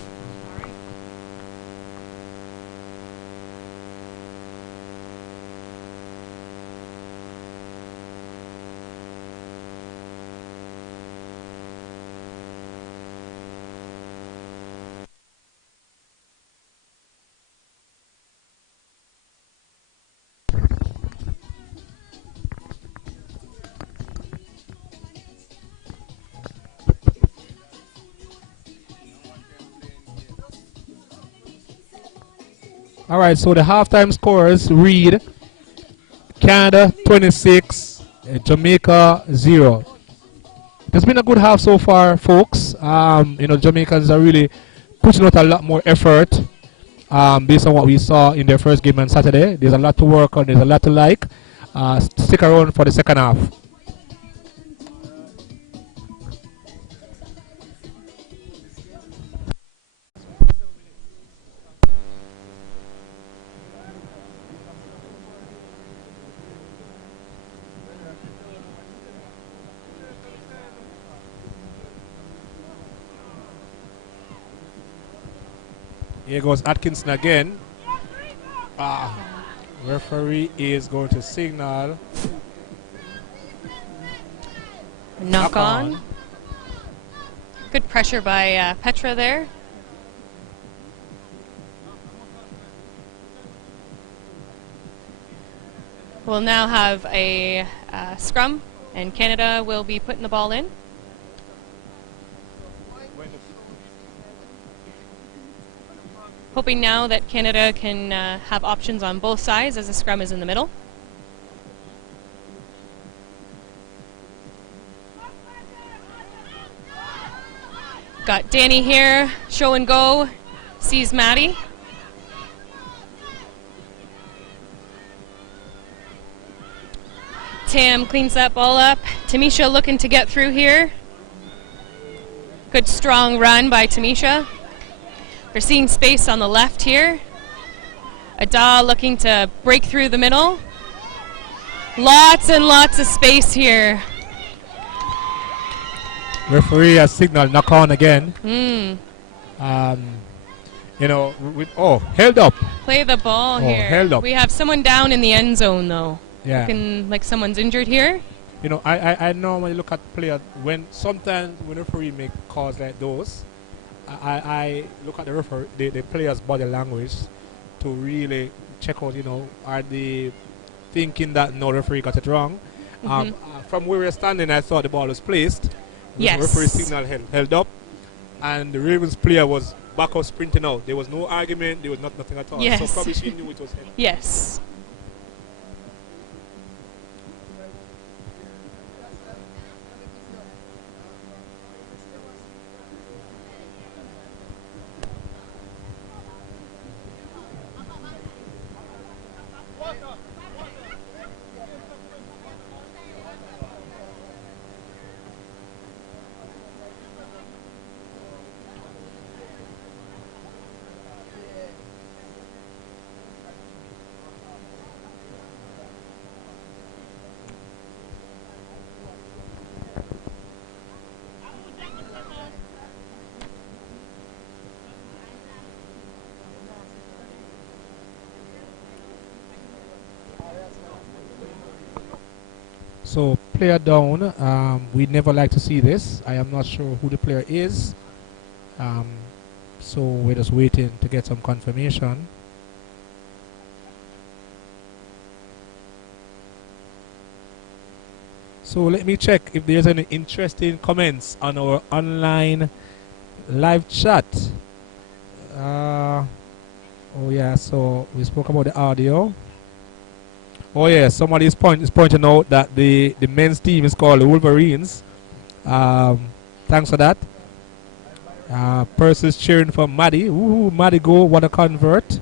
All right, so the halftime scores read Canada 26, Jamaica 0. It's been a good half so far, folks. You know, Jamaicans are really putting out a lot more effort based on what we saw in their first game on Saturday. There's a lot to work on, there's a lot to like. Stick around for the second half. Here goes Atkinson again. Referee is going to signal. Knock on. Good pressure by Petra there. We'll now have a scrum, and Canada will be putting the ball in. Hoping now that Canada can have options on both sides as the scrum is in the middle. Got Danny here, show and go, sees Maddie. Tam cleans that ball up. Tamisha looking to get through here. Good strong run by Tamisha. We're seeing space on the left here. Ada looking to break through the middle. Lots and lots of space here. Referee has signaled knock on again. You know, held up. Play the ball here. Held up. We have someone down in the end zone though. Yeah. Looking like someone's injured here. You know, I normally look at players sometimes when referee make calls like those, I look at the referee, the players' body language to really check out, you know, are they thinking that no, referee got it wrong. From where we're standing, I thought the ball was placed. Yes. The referee signal held up, and the Ravens player was back out sprinting out. There was no argument, there was nothing at all. Yes. So probably she knew it was held. Yes. So player down. We never like to see this. I am not sure who the player is. So we're just waiting to get some confirmation. So let me check if there's any interesting comments on our online live chat. Oh yeah, so we spoke about the audio. Oh yeah, somebody is pointing out that the men's team is called the Wolverines. Thanks for that. Persons cheering for Maddie. Ooh, Maddie go, what a convert.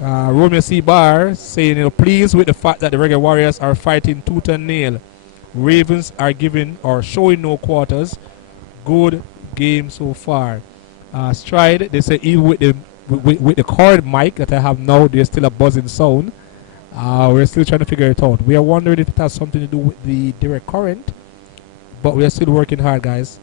Romeo C. Barr saying, pleased with the fact that the Reggae Warriors are fighting tooth and nail. Ravens are giving or showing no quarters. Good game so far. Stride, they say even with the cord mic that I have now, there's still a buzzing sound. We're still trying to figure it out. We are wondering if it has something to do with the direct current, but we are still working hard, guys.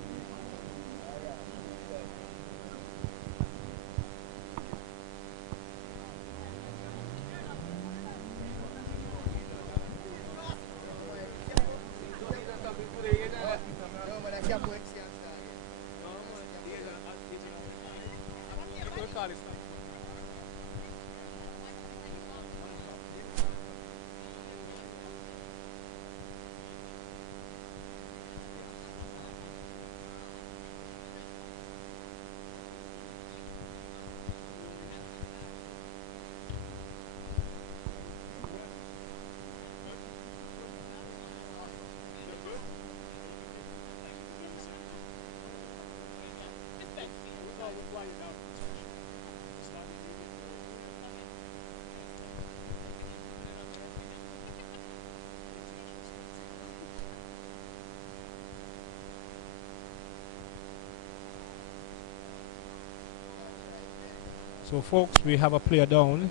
So, folks, we have a player down.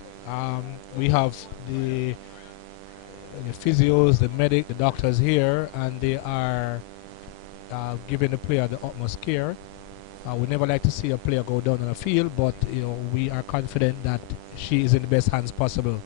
We have the physios, the medic, the doctors here, and they are giving the player the utmost care. We never like to see a player go down on the field, but we are confident that she is in the best hands possible.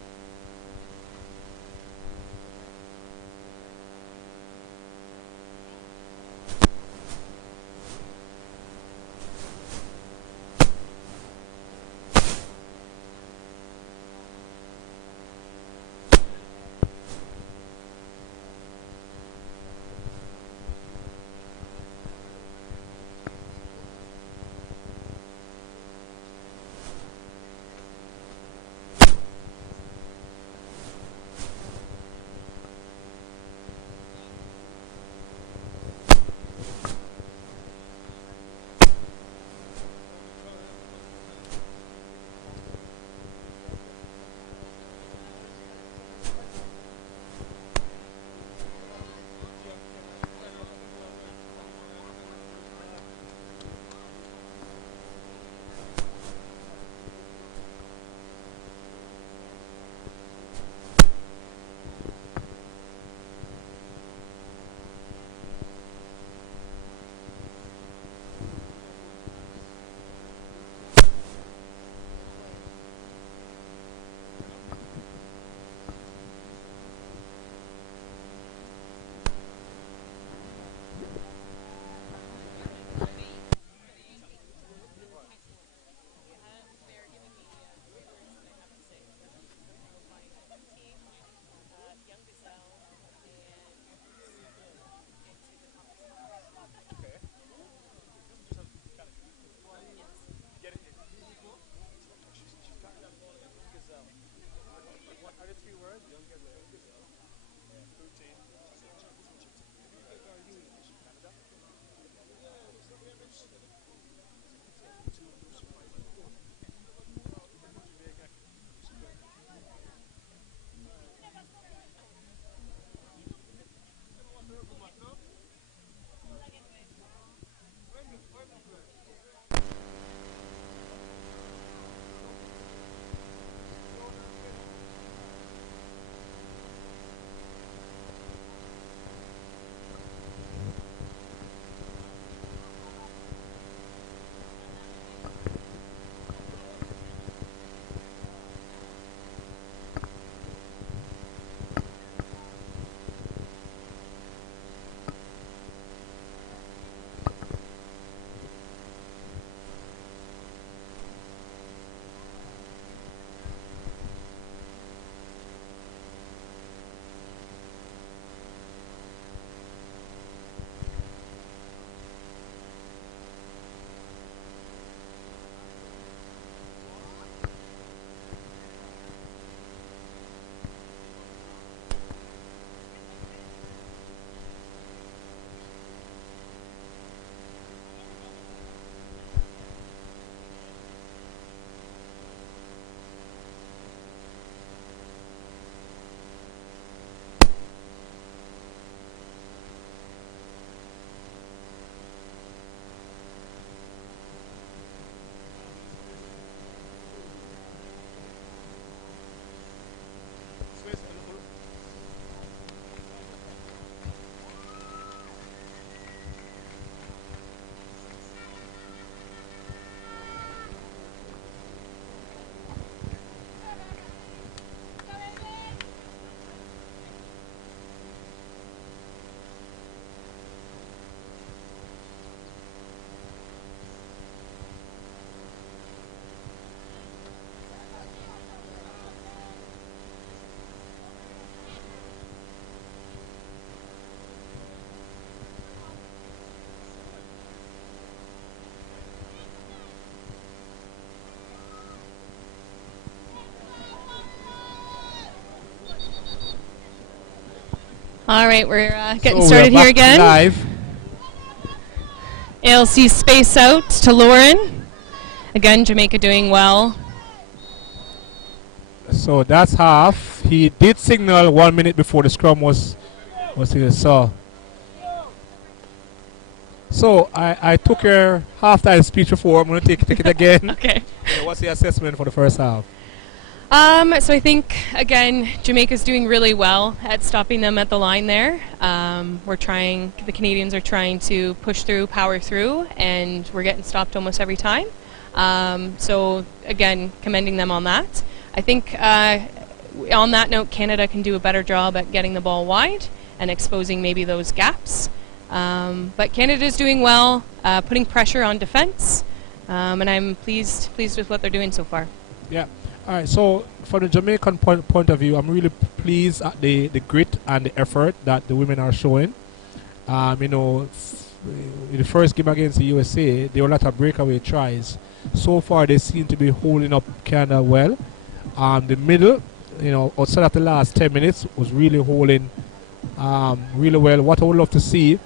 All right, we're getting So started we are here back again. live. ALC space out to Lauren. Again, Jamaica doing well. So that's half. He did signal 1 minute before the scrum was here. So I took your halftime speech before. I'm going to take it again. Okay. What's the assessment for the first half? So I think, again, Jamaica's doing really well at stopping them at the line there. The Canadians are trying to push through, power through, and we're getting stopped almost every time. So, again, commending them on that. I think, on that note, Canada can do a better job at getting the ball wide and exposing maybe those gaps. But Canada's doing well, putting pressure on defense, and I'm pleased with what they're doing so far. Yeah. All right. So from the Jamaican point of view, I'm really pleased at the grit and the effort that the women are showing. In the first game against the USA, there were a lot of breakaway tries. So far, they seem to be holding up Canada well. The middle, outside of the last 10 minutes, was really holding really well. What I would love to see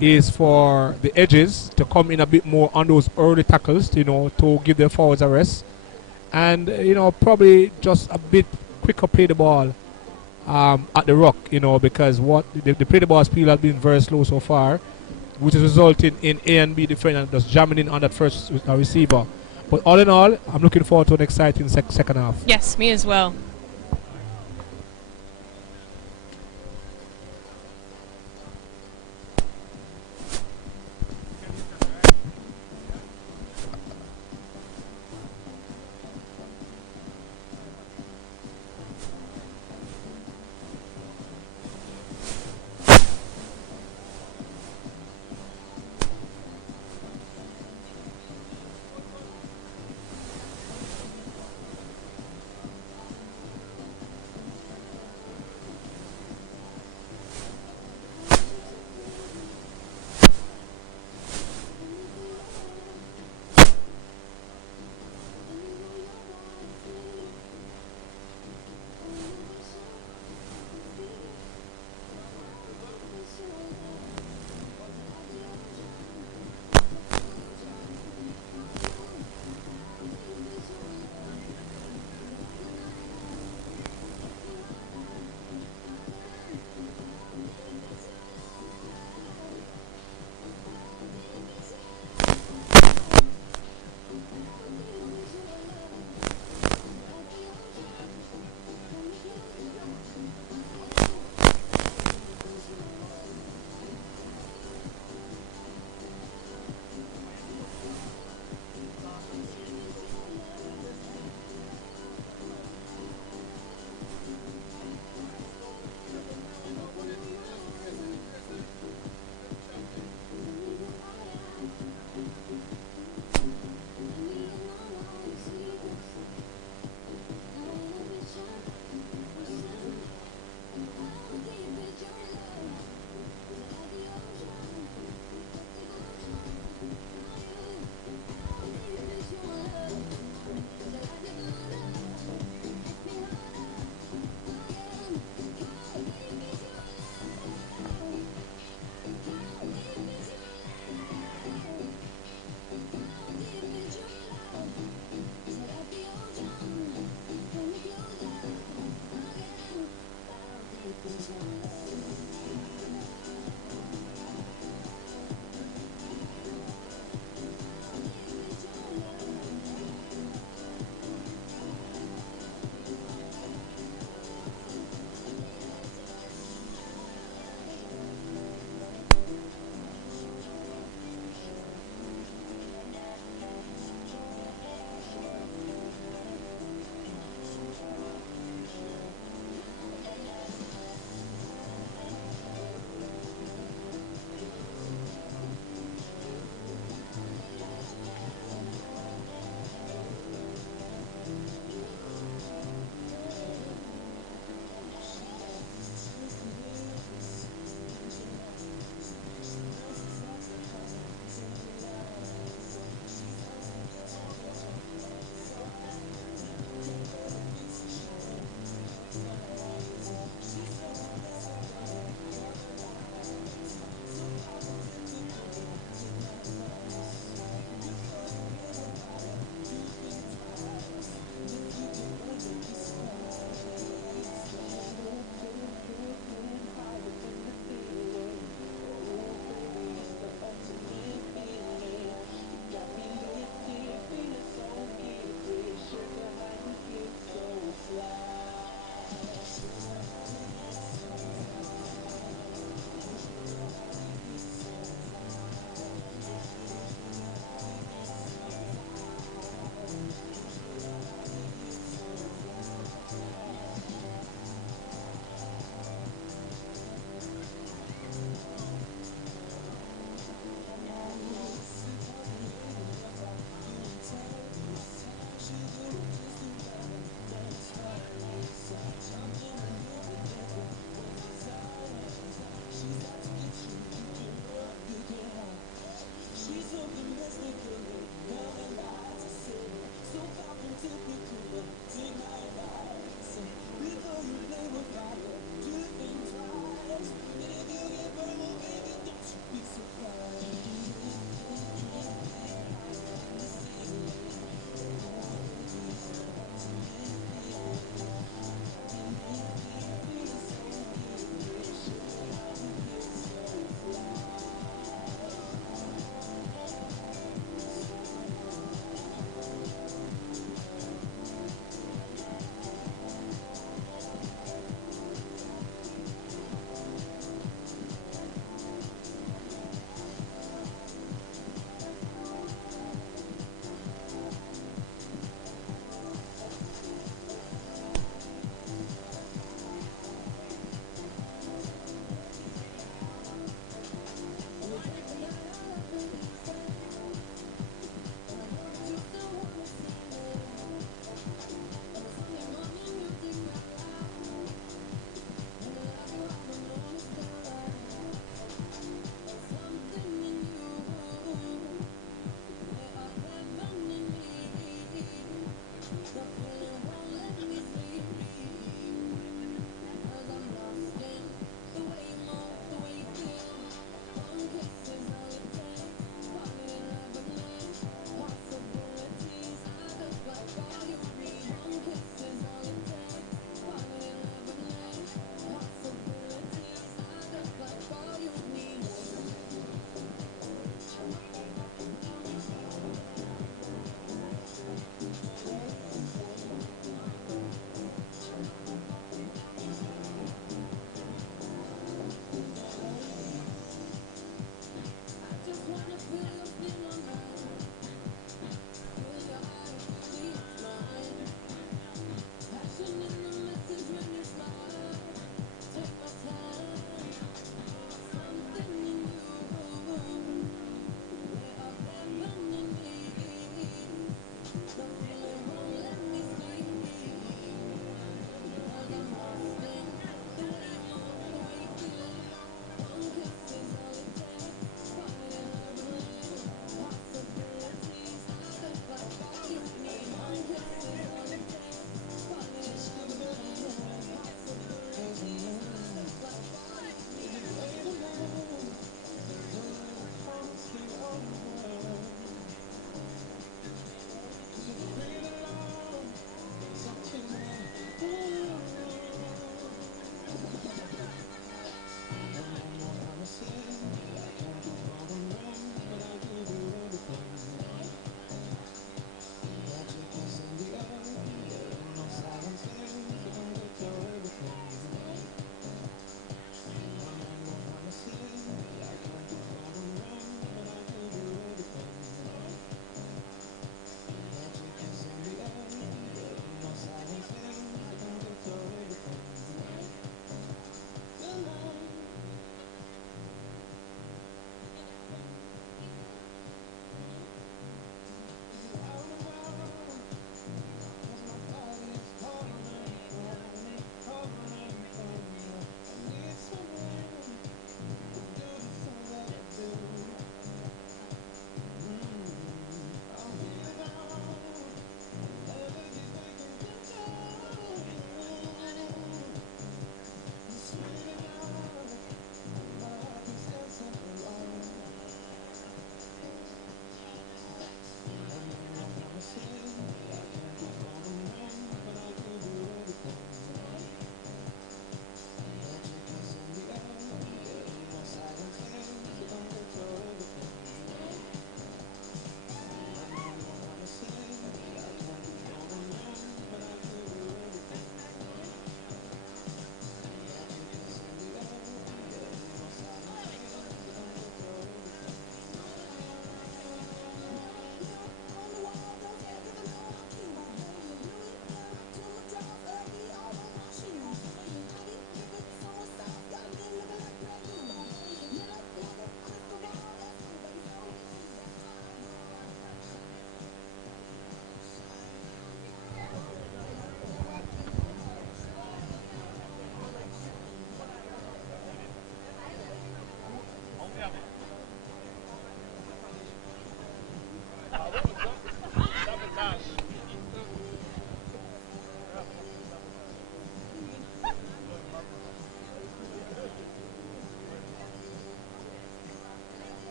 is for the edges to come in a bit more on those early tackles, to give their forwards a rest. And, probably just a bit quicker play the ball at the ruck, because what the play the ball speed has been very slow so far, which is resulting in A and B defender just jamming in on that first receiver. But all in all, I'm looking forward to an exciting second half. Yes, me as well.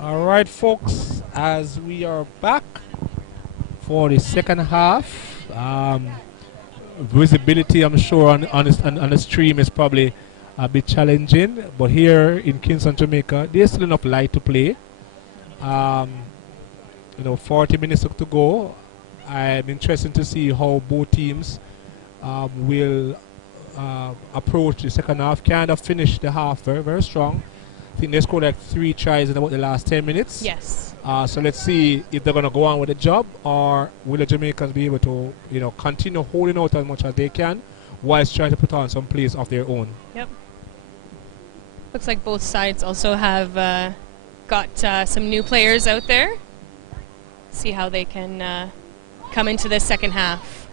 All right, folks, as we are back for the second half, visibility, I'm sure, on the stream is probably a bit challenging, but here in Kingston, Jamaica, there's still enough light to play. 40 minutes to go. I'm interested to see how both teams will approach the second half. Kind of finish the half very, very strong. I think they scored like 3 tries in about the last 10 minutes. Yes. So let's see if they're going to go on with the job, or will the Jamaicans be able to, continue holding out as much as they can whilst trying to put on some plays of their own. Yep. Looks like both sides also have got some new players out there. See how they can come into the second half.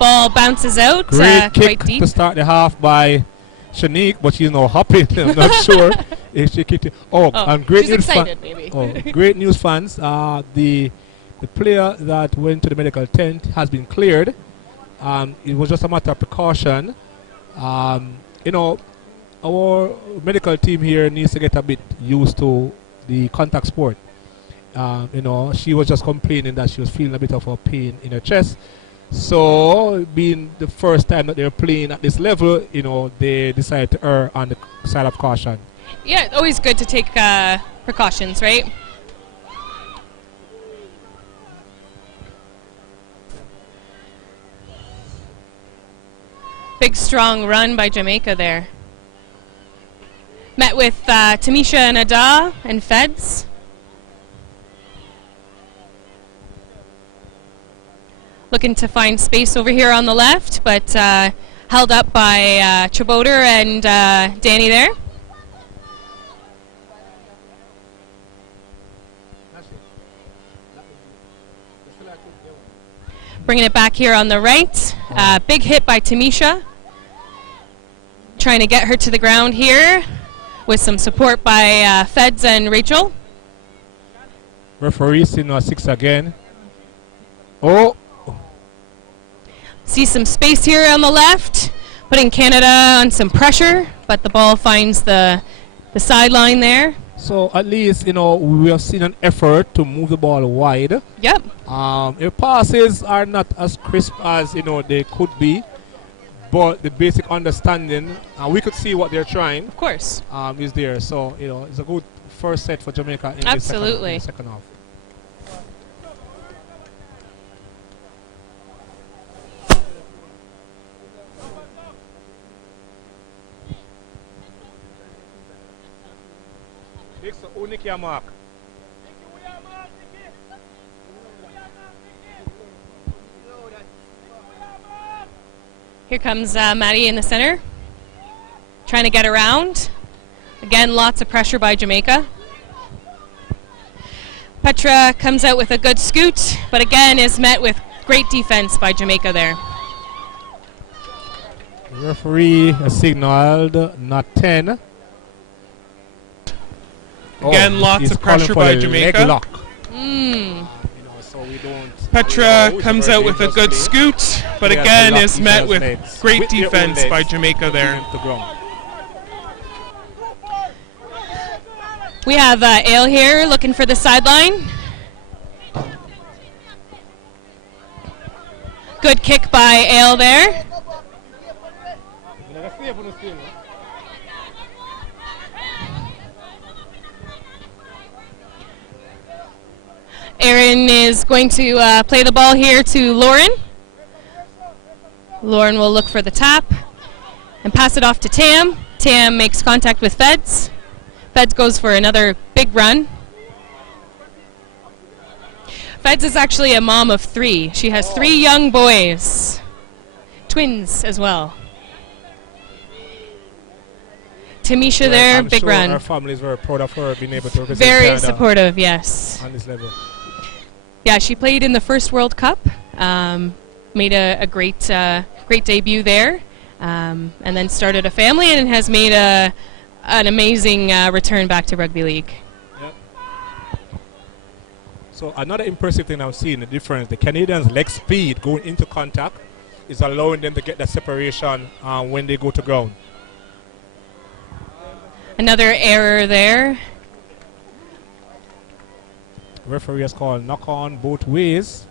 Ball bounces out Great kick quite deep. to start the half by Shanique, but she's now hopping. I'm not sure if she kicked it. And great she's news, excited, maybe. Great news, fans. The player that went to the medical tent has been cleared. It was just a matter of precaution. Our medical team here needs to get a bit used to the contact sport. She was just complaining that she was feeling a bit of a pain in her chest. So, being the first time that they're playing at this level, they decided to err on the side of caution. Yeah, always good to take precautions, right? Big, strong run by Jamaica there. Met with Tamisha and Ada and Feds. Looking to find space over here on the left, but held up by Chaboter and Danny there. Bringing it back here on the right. Big hit by Tamisha. Trying to get her to the ground here with some support by Feds and Rachel. Referee in 6 again. Oh! See some space here on the left, putting Canada on some pressure, but the ball finds the sideline there. So at least, we have seen an effort to move the ball wide. Yep. Their passes are not as crisp as, they could be, but the basic understanding, we could see what they're trying. Of course. Is there. So, it's a good first set for Jamaica in Absolutely. the second half. Mark. Here comes Maddie in the center, trying to get around. Again, lots of pressure by Jamaica. Petra comes out with a good scoot, but again is met with great defense by Jamaica there. The referee has signaled not 10. Again, lots of pressure by Jamaica. So we don't. Petra comes out with a good scoot, but again is met with great defense by Jamaica there. We have Ale here looking for the sideline. Good kick by Ale there. Aaron is going to play the ball here to Lauren. Lauren will look for the tap and pass it off to Tam. Tam makes contact with Feds. Feds goes for another big run. Feds is actually a mom of 3. She has 3 young boys. Twins as well. Tamisha there, I'm big sure run. Our family is very proud of her being able to represent Very Canada supportive, yes. on this level. Yeah, she played in the first World Cup. Made a great debut there, and then started a family and has made an amazing return back to rugby league. Yep. So another impressive thing I'm seeing, the difference, the Canadians' leg speed going into contact is allowing them to get that separation when they go to ground. Another error there. Referee has called knock on both ways.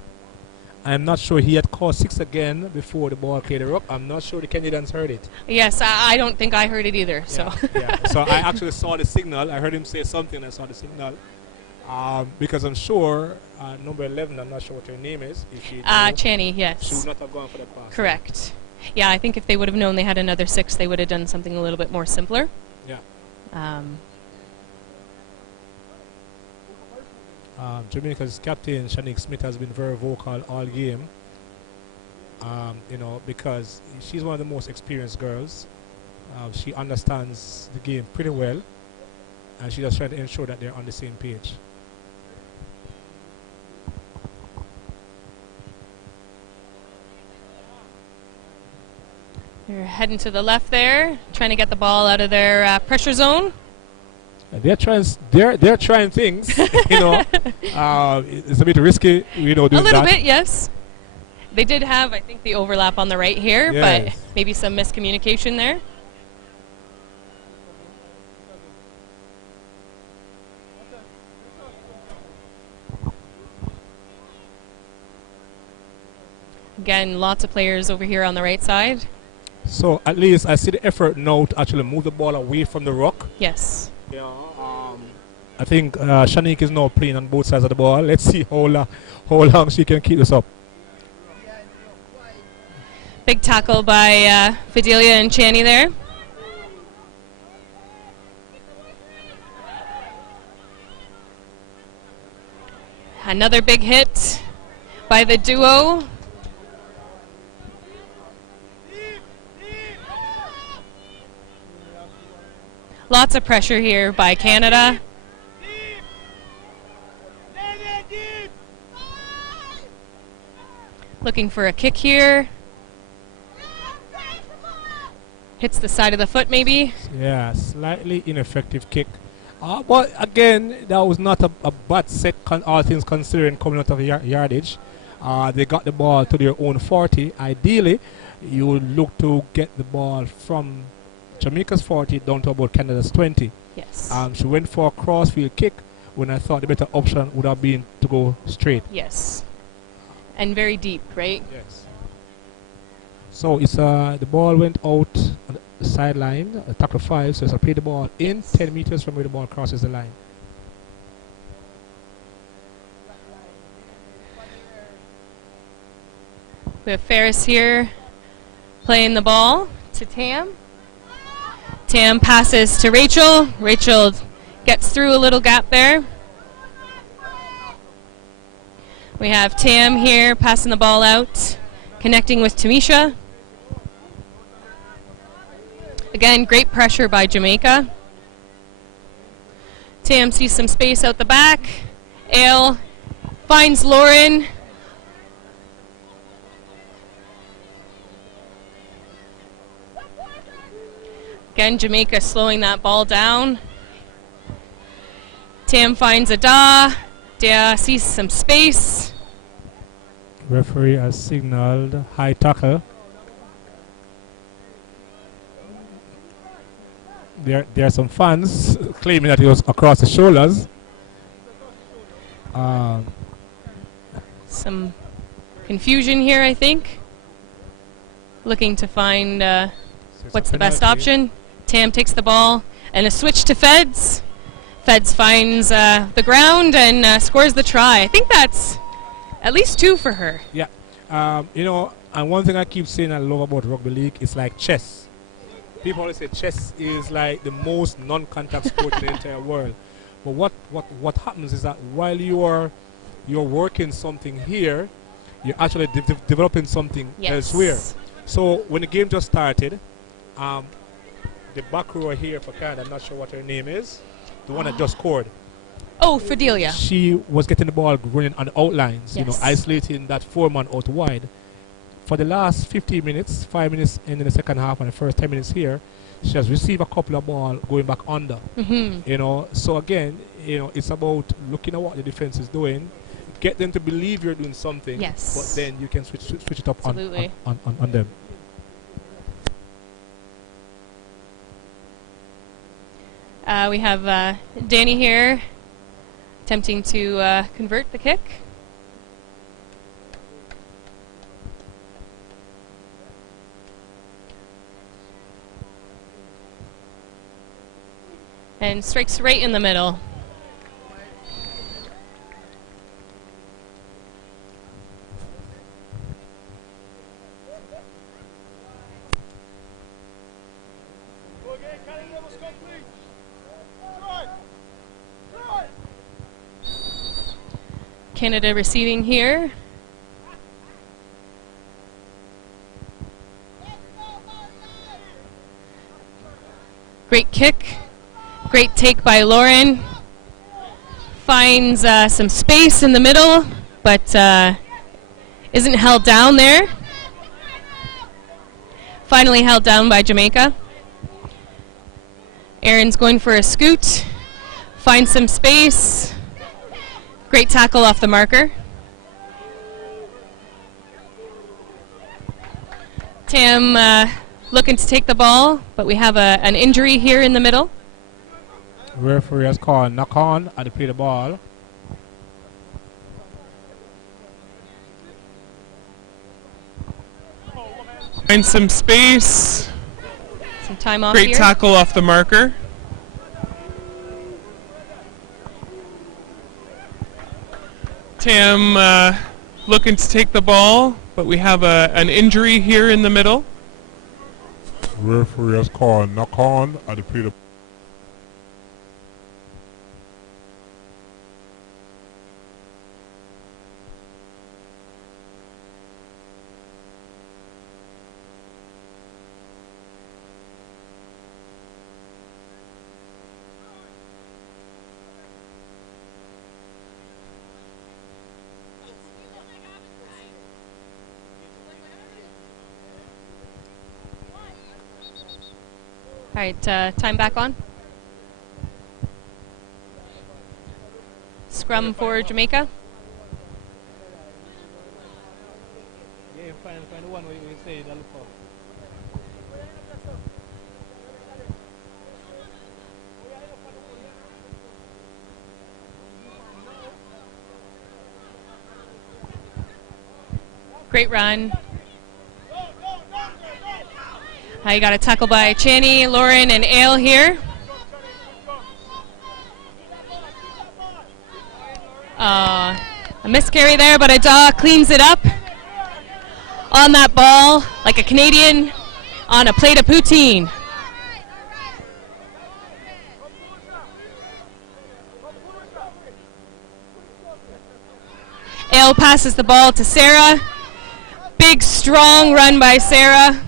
I'm not sure he had called 6 again before the ball cleared up. I'm not sure the Canadians heard it. Yes, I don't think I heard it either. So. Yeah. So I actually saw the signal. I heard him say something. I saw the signal. Because I'm sure number 11, I'm not sure what her name is. If she Channy, yes. She would not have gone for that pass. Correct. Yeah, I think if they would have known they had another 6, they would have done something a little bit more simpler. Yeah. Jamaica's captain, Shanique Smith, has been very vocal all game. Because she's one of the most experienced girls. She understands the game pretty well. And she's just trying to ensure that they're on the same page. They're heading to the left there, trying to get the ball out of their pressure zone. They're trying things, It's a bit risky, doing that. A little bit, yes. They did have, I think, the overlap on the right here, but maybe some miscommunication there. Again, lots of players over here on the right side. So at least I see the effort now to actually move the ball away from the rock. Yes. I think Shanique is now playing on both sides of the ball. Let's see how long she can keep this up. Big tackle by Fidelia and Channy there. Another big hit by the duo. Lots of pressure here by Canada. Looking for a kick here. Hits the side of the foot maybe. Yeah, slightly ineffective kick. But again, that was not a bad set, all things considering, coming out of yardage. They got the ball to their own 40. Ideally, you would look to get the ball from Jamaica's 40 down to about Canada's 20. Yes. She went for a crossfield kick when I thought the better option would have been to go straight. Yes. And very deep, right? Yes. So it's the ball went out on the sideline, tackle 5, so it's play the ball in 10 meters from where the ball crosses the line. We have Ferris here playing the ball to Tam. Tam passes to Rachel. Rachel gets through a little gap there. We have Tam here passing the ball out, connecting with Tamisha. Again, great pressure by Jamaica. Tam sees some space out the back. Ale finds Lauren. Again, Jamaica slowing that ball down. Tam finds Ada. Dea sees some space. Referee has signaled high tackle. There are some fans claiming that it was across the shoulders. Some confusion here, I think. Looking to find what's the best option. Tam takes the ball and a switch to Feds. Feds finds the ground and scores the try. I think that's at least 2 for her. Yeah. And one thing I keep saying I love about rugby league is like chess. People always say chess is like the most non-contact sport in the entire world. But what happens is that while you're working something here, you're actually developing something elsewhere. So when the game just started, the back row here for Canada, I'm not sure what her name is, the one that just scored. Oh, Fidelia. She was getting the ball running on the outlines, isolating that 4-man out wide. For the last 15 minutes, 5 minutes in the second half and the first 10 minutes here, she has received a couple of balls going back under. So again, it's about looking at what the defense is doing, get them to believe you're doing something, but then you can switch it up on them. We have Danny here attempting to convert the kick. And strikes right in the middle. Canada receiving here. Great kick. Great take by Lauren. Finds some space in the middle, but isn't held down there. Finally held down by Jamaica. Aaron's going for a scoot. Finds some space. Great tackle off the marker. Tam looking to take the ball, but we have an injury here in the middle. Referee has called knock on at the play the ball. Find some space. Some time off Great here. tackle off the marker. Tam looking to take the ball, but we have an injury here in the middle. Referee has called knock on at the play the All right, time back on. Scrum for Jamaica. Yeah, find the one where you say that look for. Great run. You got a tackle by Channy, Lauren, and Ale here. A miscarry there, but Ada cleans it up on that ball like a Canadian on a plate of poutine. Ale passes the ball to Sarah. Big, strong run by Sarah.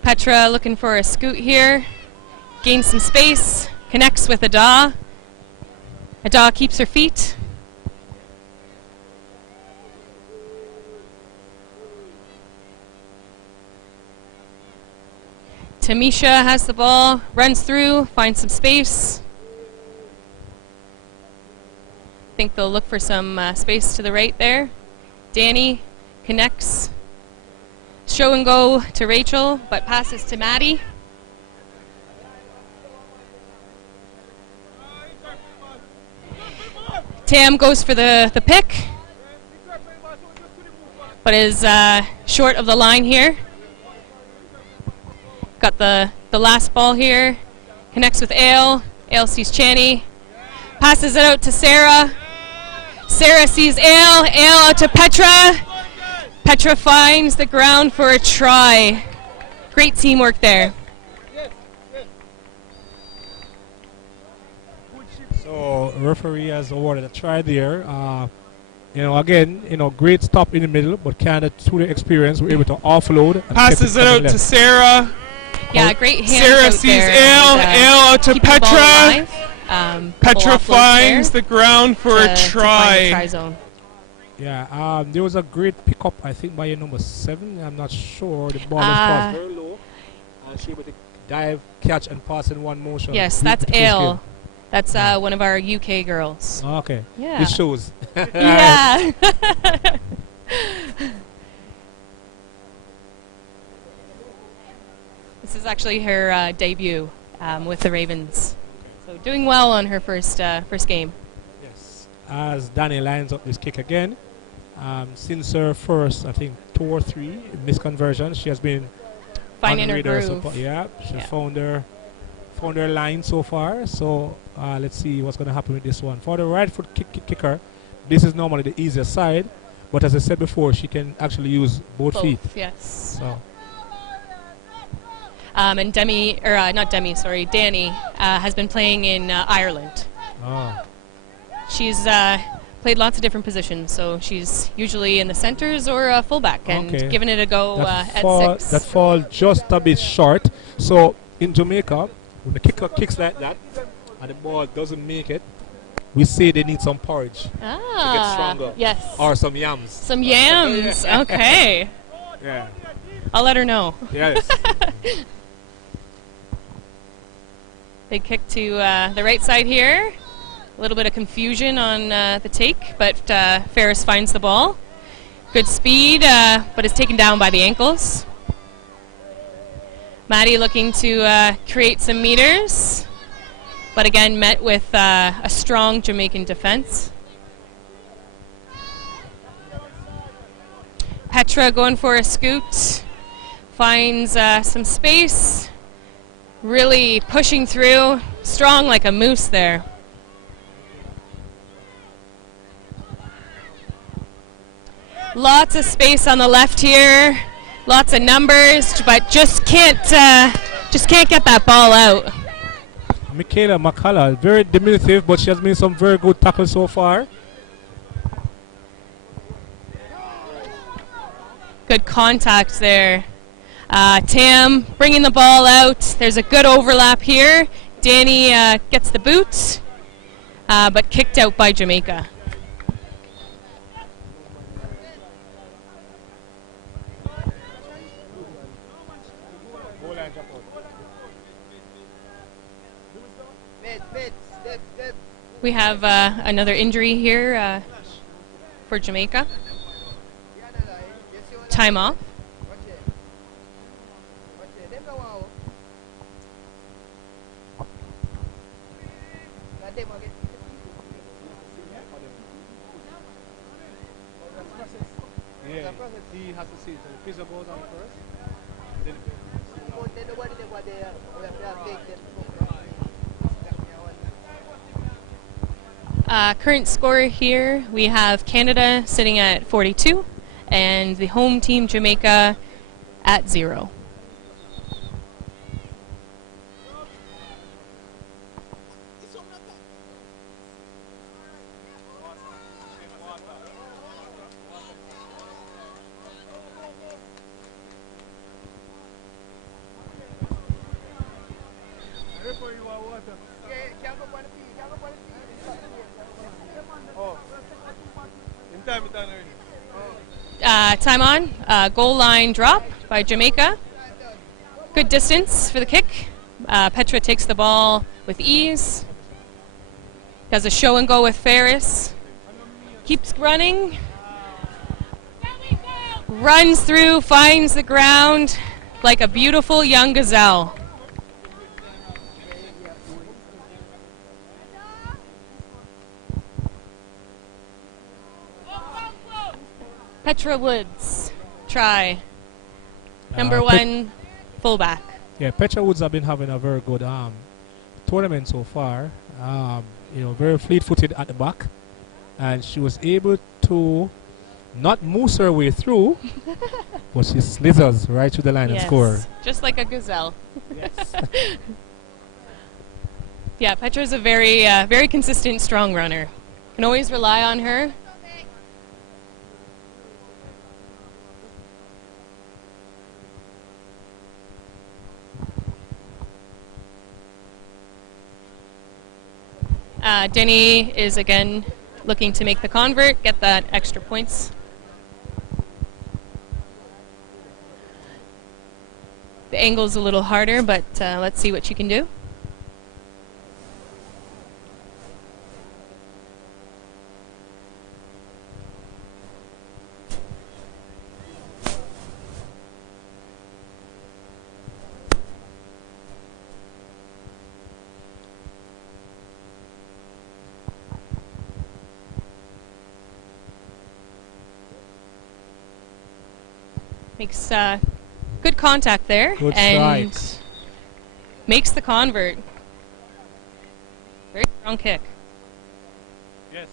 Petra looking for a scoot here. Gains some space. Connects with Ada. Ada keeps her feet. Tamisha has the ball. Runs through. Finds some space. I think they'll look for some space to the right there. Danny connects. Show and go to Rachel, but passes to Maddie. Tam goes for the pick, but is short of the line here. Got the last ball here. Connects with Ale. Ale sees Channy. Passes it out to Sarah. Sarah sees Ale. Ale out to Petra. Petra finds the ground for a try. Great teamwork there. So referee has awarded a try there. Again, great stop in the middle, but kind of through the experience, we're able to offload. And Passes it out to Sarah. Yeah, great hands Sarah out sees there. Ale. Ale out to Keeping the ball Petra. alive. Petra finds the ground for a to find the try try. zone. Yeah, there was a great pickup, I think, by your number 7. I'm not sure. The ball was passed very low. And she able to dive, catch, and pass in one motion. Yes, that's Ale. That's one of our UK girls. Okay. Yeah. It shows. Yeah. actually her debut with the Ravens. So doing well on her first game. Yes. As Danny lines up this kick again, since her first, I think, 2 or 3 misconversions, she has been Finding on her radar groove. she found her line so far. So let's see what's going to happen with this one. For the right foot kicker, this is normally the easier side, but as I said before, she can actually use both feet. Yes. So And Danny has been playing in Ireland. oh, She's played lots of different positions, so she's usually in the centers or a fullback, and Okay. giving it a go at that 6. fall just a bit short. So in Jamaica, when the kicker kicks like that and the ball doesn't make it, we say they need some porridge to get stronger. Yes. Or some yams. Some yams. Okay. Yeah. I'll let her know. Yes. Big kick to the right side here. A little bit of confusion on the take, but Ferris finds the ball. Good speed, but is taken down by the ankles. Maddie looking to create some meters, but again met with a strong Jamaican defense. Petra going for a scoot, finds some space, really pushing through, strong like a moose there. Lots of space on the left here, lots of numbers, but just can't get that ball out. Michaela McCullough, very diminutive, but she has made some very good tackles so far. Good contact there. Tam bringing the ball out. There's a good overlap here. Danny gets the boot, but kicked out by Jamaica. We have another injury here for Jamaica. Time off. Yeah, he has to see it. The pizza goes on first. Current score here, we have Canada sitting at 42 and the home team Jamaica at 0. Time on. Goal line drop by Jamaica. Good distance for the kick. Petra takes the ball with ease. Does a show and go with Ferris. Keeps running. Runs through, finds the ground like a beautiful young gazelle. Petra Woods, try. Number 1, fullback. Yeah, Petra Woods have been having a very good tournament so far. Very fleet-footed at the back, and she was able to not moose her way through, but she slithers right to the line and score. Just like a gazelle. Yes. Yeah, Petra's a very consistent, strong runner. Can always rely on her. Denny is again looking to make the convert, get that extra points. The angle's a little harder, but let's see what she can do. Makes good contact there. Good and strikes. makes the convert. Very strong kick. Yes.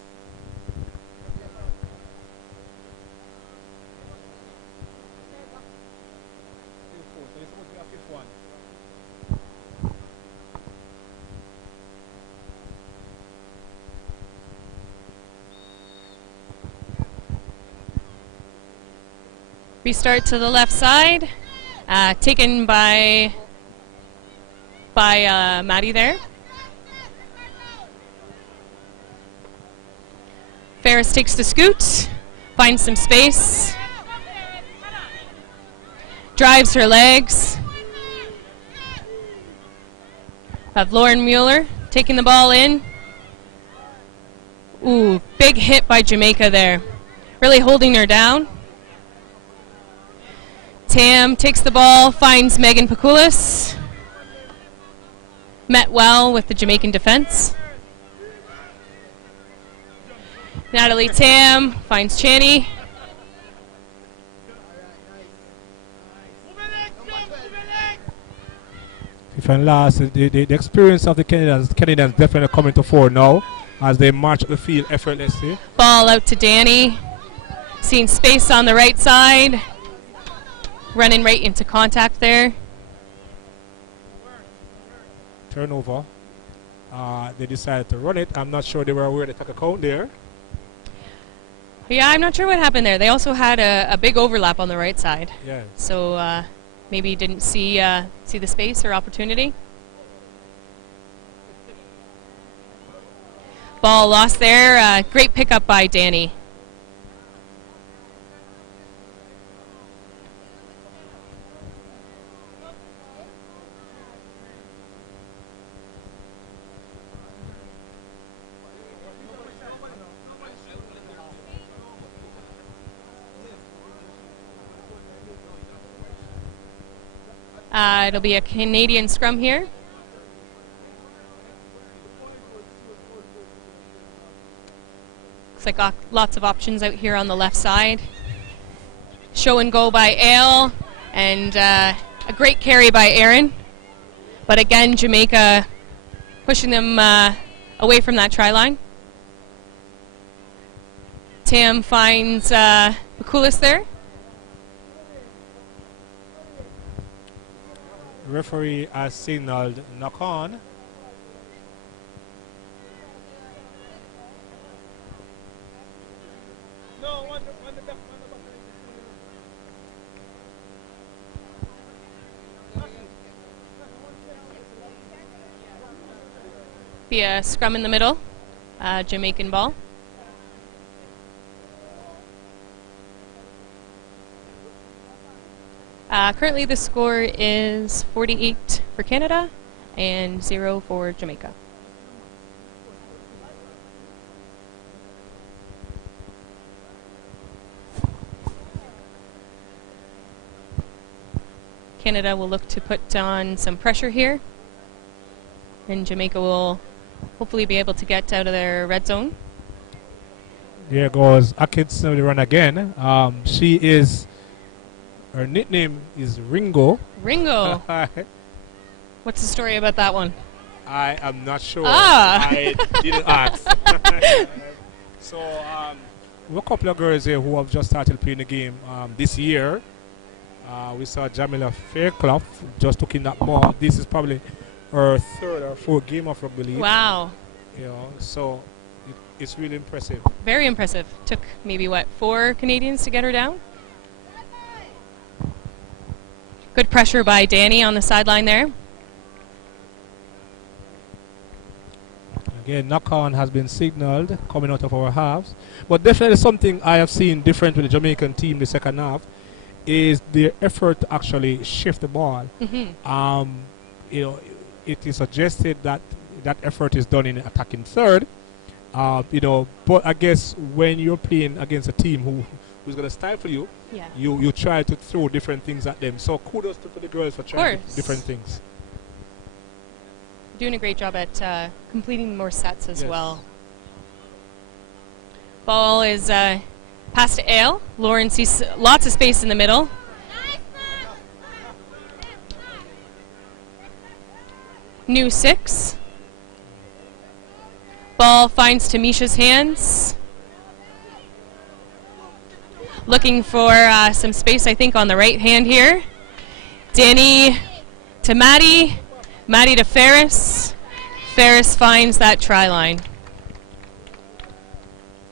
Restart to the left side. Taken by Maddie there. Ferris takes the scoot, finds some space, drives her legs. Have Lauren Mueller taking the ball in. Ooh, big hit by Jamaica there. Really holding her down. Tam takes the ball, finds Megan Pakulis. Met well with the Jamaican defense. Natalie Tam finds Channy. If and last, the experience of the Canadians definitely coming to fore now as they march up the field effortlessly. Ball out to Danny. Seeing space on the right side. Running right into contact there. Turnover. They decided to run it. I'm not sure they were aware they took a count there. Yeah, I'm not sure what happened there. They also had a big overlap on the right side. Yeah. So maybe didn't see the space or opportunity. Ball lost there. Great pickup by Danny. It'll be a Canadian scrum here. Looks like lots of options out here on the left side. Show and go by Ale, and a great carry by Aaron. But again, Jamaica pushing them away from that try line. Tam finds Bakulis there. Referee has signaled knock on. Be a scrum in the middle, Jamaican ball. Currently the score is 48 for Canada and 0 for Jamaica. Canada will look to put on some pressure here, and Jamaica will hopefully be able to get out of their red zone. There goes Atkinson to run again. Her nickname is Ringo. Ringo. What's the story about that one? I am not sure. Ah. I didn't ask. So, a couple of girls here who have just started playing the game this year. We saw Jamila Fairclough just took in that more. This is probably her third or fourth game of rugby league. Wow. You know, so it's really impressive. Very impressive. Took maybe, 4 Canadians to get her down? Good pressure by Danny on the sideline there. Again, knock-on has been signaled coming out of our halves. But definitely something I have seen different with the Jamaican team the second half is their effort to actually shift the ball. Mm-hmm. You know, it is suggested that that effort is done in attacking third. You know, but I guess when you're playing against a team who's going to stifle you, Yeah. you try to throw different things at them. So kudos to the girls for trying different things. Doing a great job at completing more sets as Yes. well. Ball is passed to Ale. Lauren sees lots of space in the middle. new 6. Ball finds Tamisha's hands. Looking for some space, I think, on the right hand here. Danny to Maddie. Maddie to Ferris. Ferris finds that try line.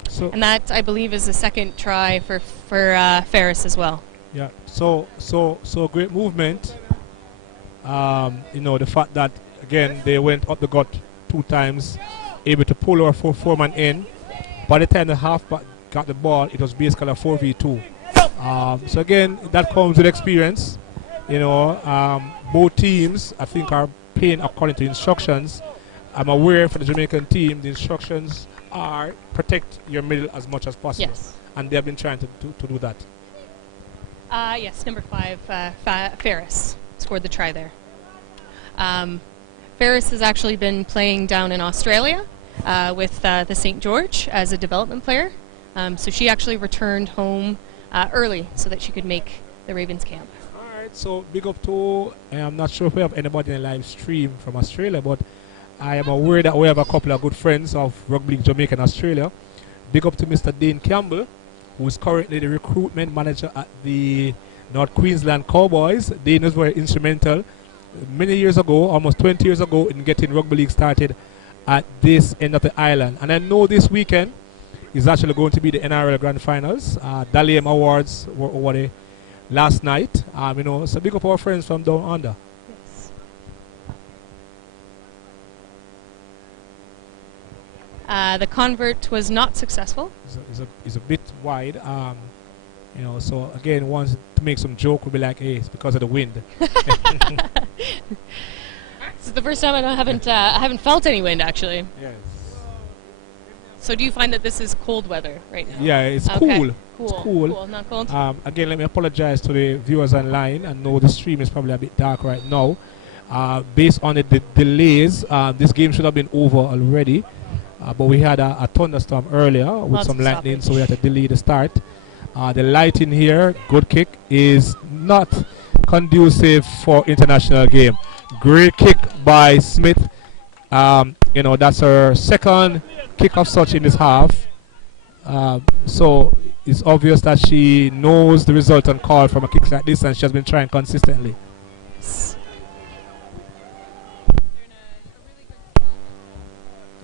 So And that, I believe, is the second try for Ferris as well. yeah, so great movement. The fact that again they went up the gut 2 times, able to pull our 4-man in. By the time the halfback got the ball, it was basically a 4v2. So again, that comes with experience. Both teams I think are playing according to instructions. I'm aware for the Jamaican team, the instructions are protect your middle as much as possible. Yes. And they have been trying to do that. Yes, number 5, Ferris scored the try there. Ferris has actually been playing down in Australia with the St. George as a development player. So she actually returned home early so that she could make the Ravens camp. All right, so big up to, I'm not sure if we have anybody in the live stream from Australia, but I am aware that we have a couple of good friends of Rugby League Jamaica and Australia. Big up to Mr. Dane Campbell, who is currently the recruitment manager at the North Queensland Cowboys. Dane was very instrumental many years ago, almost 20 years ago, in getting Rugby League started at this end of the island. And I know this weekend is actually going to be the NRL Grand Finals. Dalian Awards were over there last night. So big up our friends from down under. The convert was not successful. It's a bit wide. So again, wants to make some joke, we'll be like, hey, it's because of the wind. This is the first time I haven't felt any wind actually. Yes. So do you find that this is cold weather right now? Yeah, it's Okay. cool. Cool. It's cool. Cool, not cold. Again, let me apologize to the viewers online. I know the stream is probably a bit dark right now. Based on the delays, this game should have been over already. But we had a thunderstorm earlier with Lots some of lightning, stoppage. so we had to delay the start. The lighting here, good kick, is not conducive for international game. Great kick by Smith. That's her second kick of such in this half. So it's obvious that she knows the resultant call from a kick like this, and she has been trying consistently.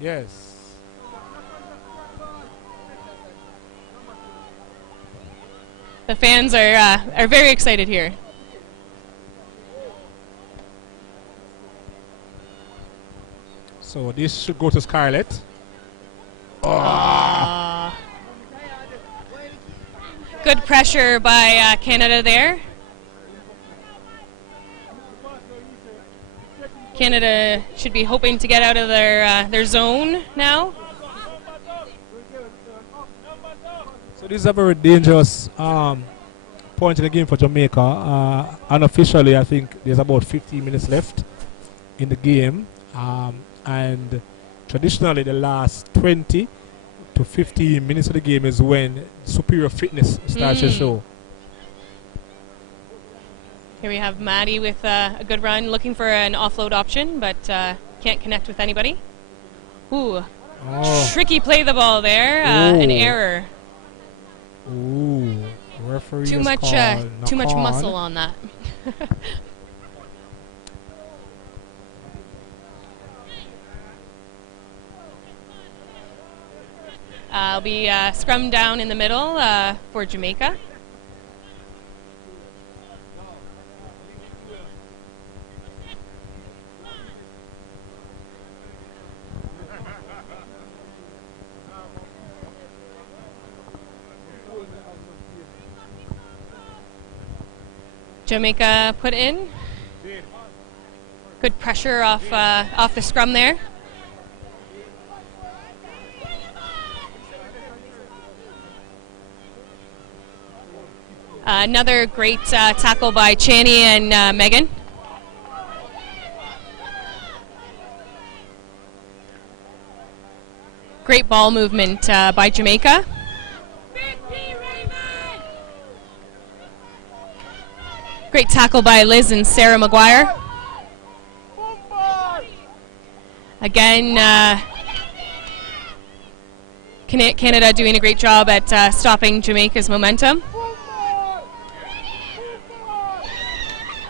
Yes. The fans are very excited here. So this should go to Scarlett. Good pressure by Canada there. Canada should be hoping to get out of their zone now. So this is a very dangerous point in the game for Jamaica. Unofficially, I think there's about 15 minutes left in the game. And traditionally, the last 20 to 15 minutes of the game is when superior fitness starts to show. Here we have Maddie with a good run, looking for an offload option, but can't connect with anybody. Ooh, tricky play the ball there, an error. Ooh, referee Too much muscle on that. I'll be scrum down in the middle for Jamaica. Jamaica put in. Good pressure off the scrum there. Another great tackle by Chani and Megan. Great ball movement by Jamaica. Great tackle by Liz and Sarah Maguire. Again, Canada doing a great job at stopping Jamaica's momentum.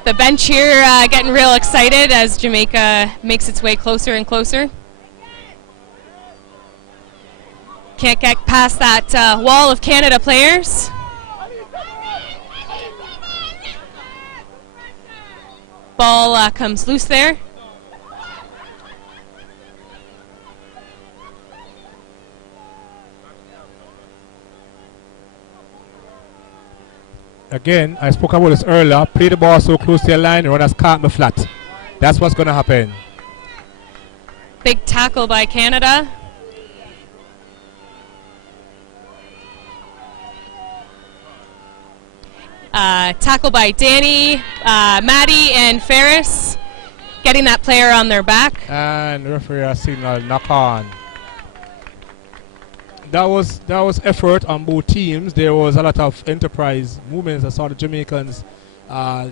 The bench here getting real excited as Jamaica makes its way closer and closer. Can't get past that wall of Canada players. Ball comes loose there. Again, I spoke about this earlier. Play the ball so close to your line, runners can't be flat. That's what's going to happen. Big tackle by Canada. Tackle by Danny, Maddie, and Ferris, getting that player on their back. And referee has signal knock on. That was effort on both teams. There was a lot of enterprise movements. I saw the Jamaicans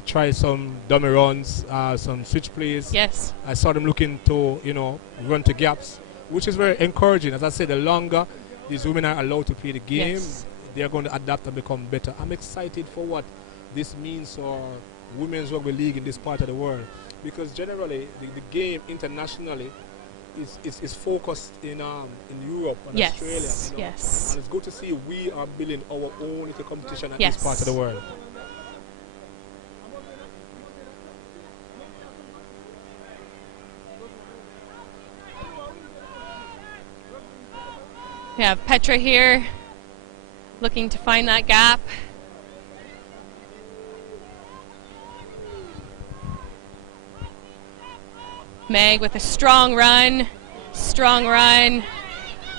try some dummy runs, some switch plays. Yes. I saw them looking to, run to gaps, which is very encouraging. As I said, the longer these women are allowed to play the game, yes, they're going to adapt and become better. I'm excited for what this means for women's rugby league in this part of the world, because generally the game internationally is focused in Europe and yes, Australia. Yes. And it's good to see we are building our own little competition at yes, this part of the world. We have Petra here looking to find that gap. Meg with a strong run.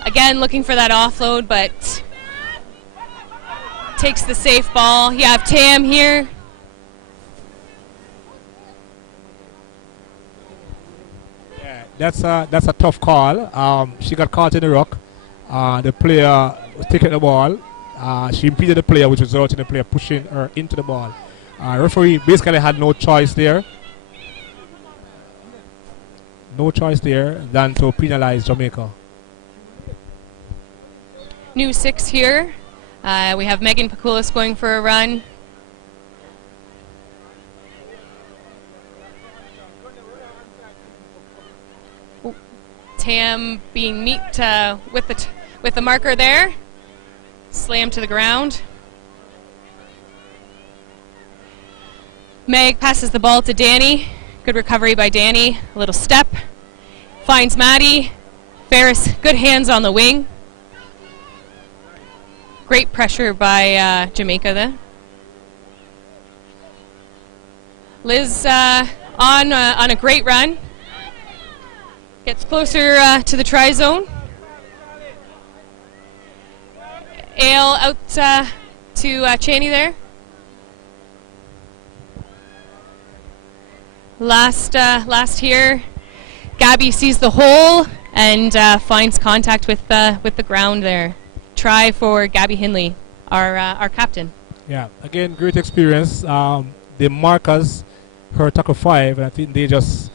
Again, looking for that offload, but takes the safe ball. You have Tam here. Yeah, that's a tough call. She got caught in the rock. The player was taking the ball. She impeded the player, which resulted in the player pushing her into the ball. Referee basically had no choice there. No choice there than to penalize Jamaica. New 6 here. We have Megan Pakulis going for a run. Tam being neat with the marker there. Slam to the ground. Meg passes the ball to Danny. Good recovery by Danny. A little step. Finds Maddie. Ferris, good hands on the wing. Great pressure by Jamaica there. Liz on a great run. Gets closer to the try zone. Ale out to Chaney there. Last here, Gabby sees the hole and finds contact with the ground there. Try for Gabby Hindley, our captain. Yeah, again, great experience. The markers, her tackle 5, and I think they just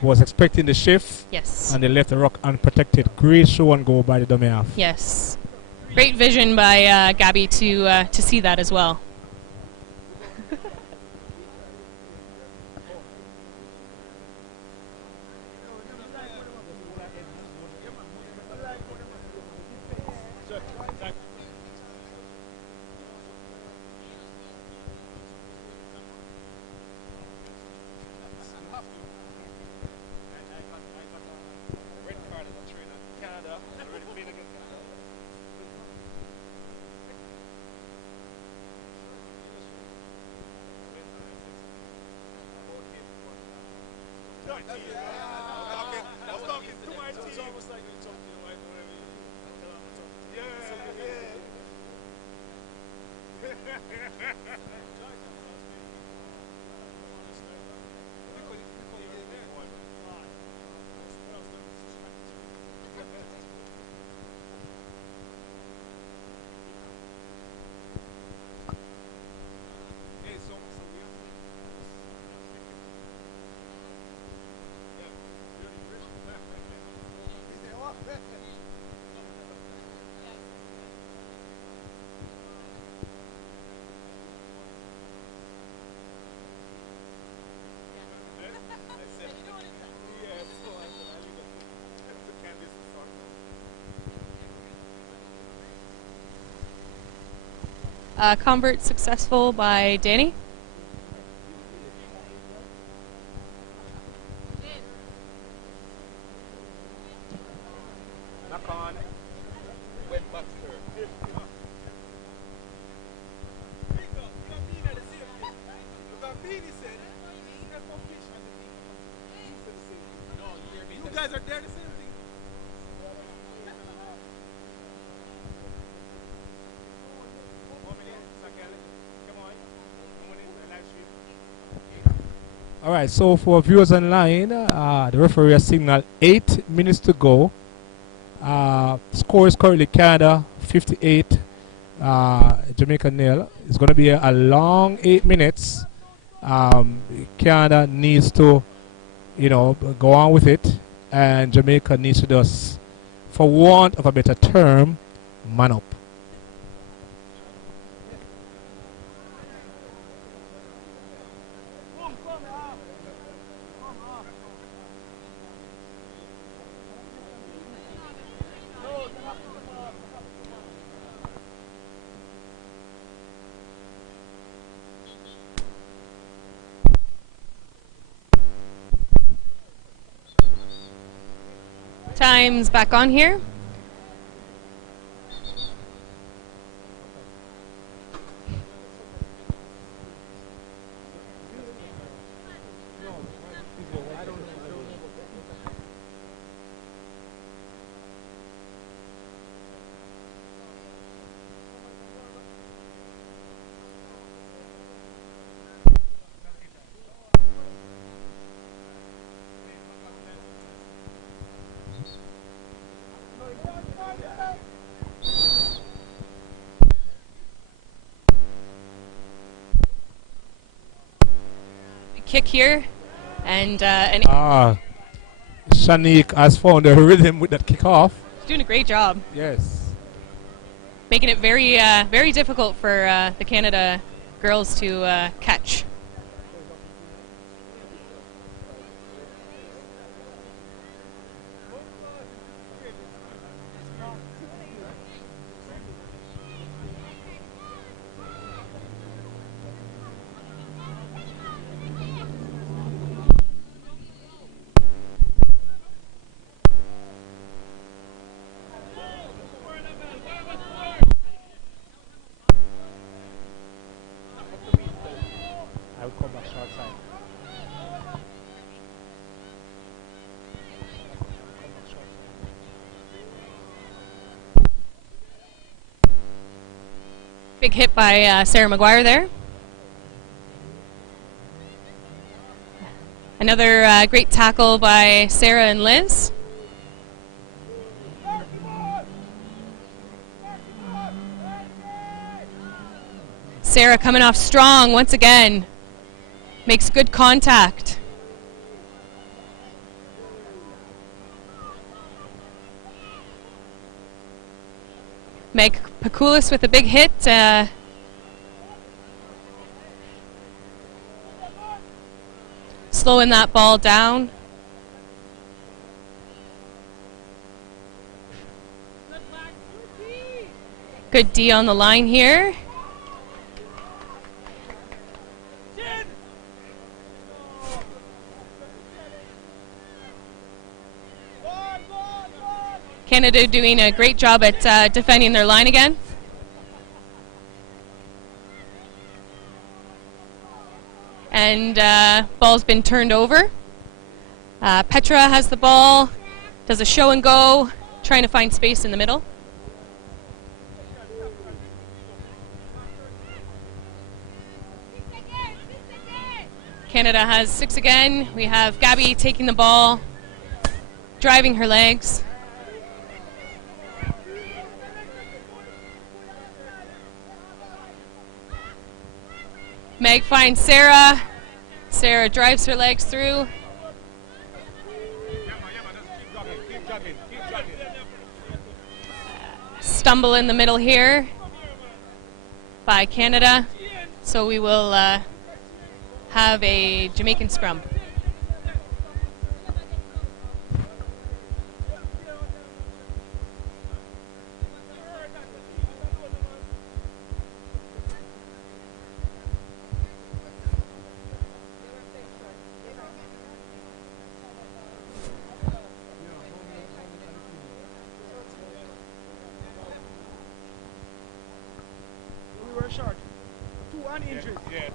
was expecting the shift. Yes. And they left the rock unprotected. Great show and go by the dummy half. Yes. Great vision by Gabby to see that as well. Convert successful by Danny. All right, so for viewers online, the referee has signaled 8 minutes to go. Score is currently Canada 58, Jamaica nil. It's going to be a long 8 minutes. Canada needs to, go on with it, and Jamaica needs to just, for want of a better term, man up. Time's back on here. Kick here, and Shanique has found a rhythm with that kickoff. doing a great job. Yes. Making it very, very difficult for the Canada girls to catch. I will come back short side. Big hit by Sarah Maguire there. Another great tackle by Sarah and Liz. Sarah coming off strong once again. Makes good contact. Meg Pakulis with a big hit. Slowing that ball down. Good D on the line here. Canada doing a great job at defending their line again. And ball's been turned over. Petra has the ball, does a show and go, trying to find space in the middle. Canada has 6 again. We have Gabby taking the ball, driving her legs. Meg finds Sarah. Sarah drives her legs through. stumble in the middle here by Canada. So we will have a Jamaican scrum. Short. 2 uninjured. Yes.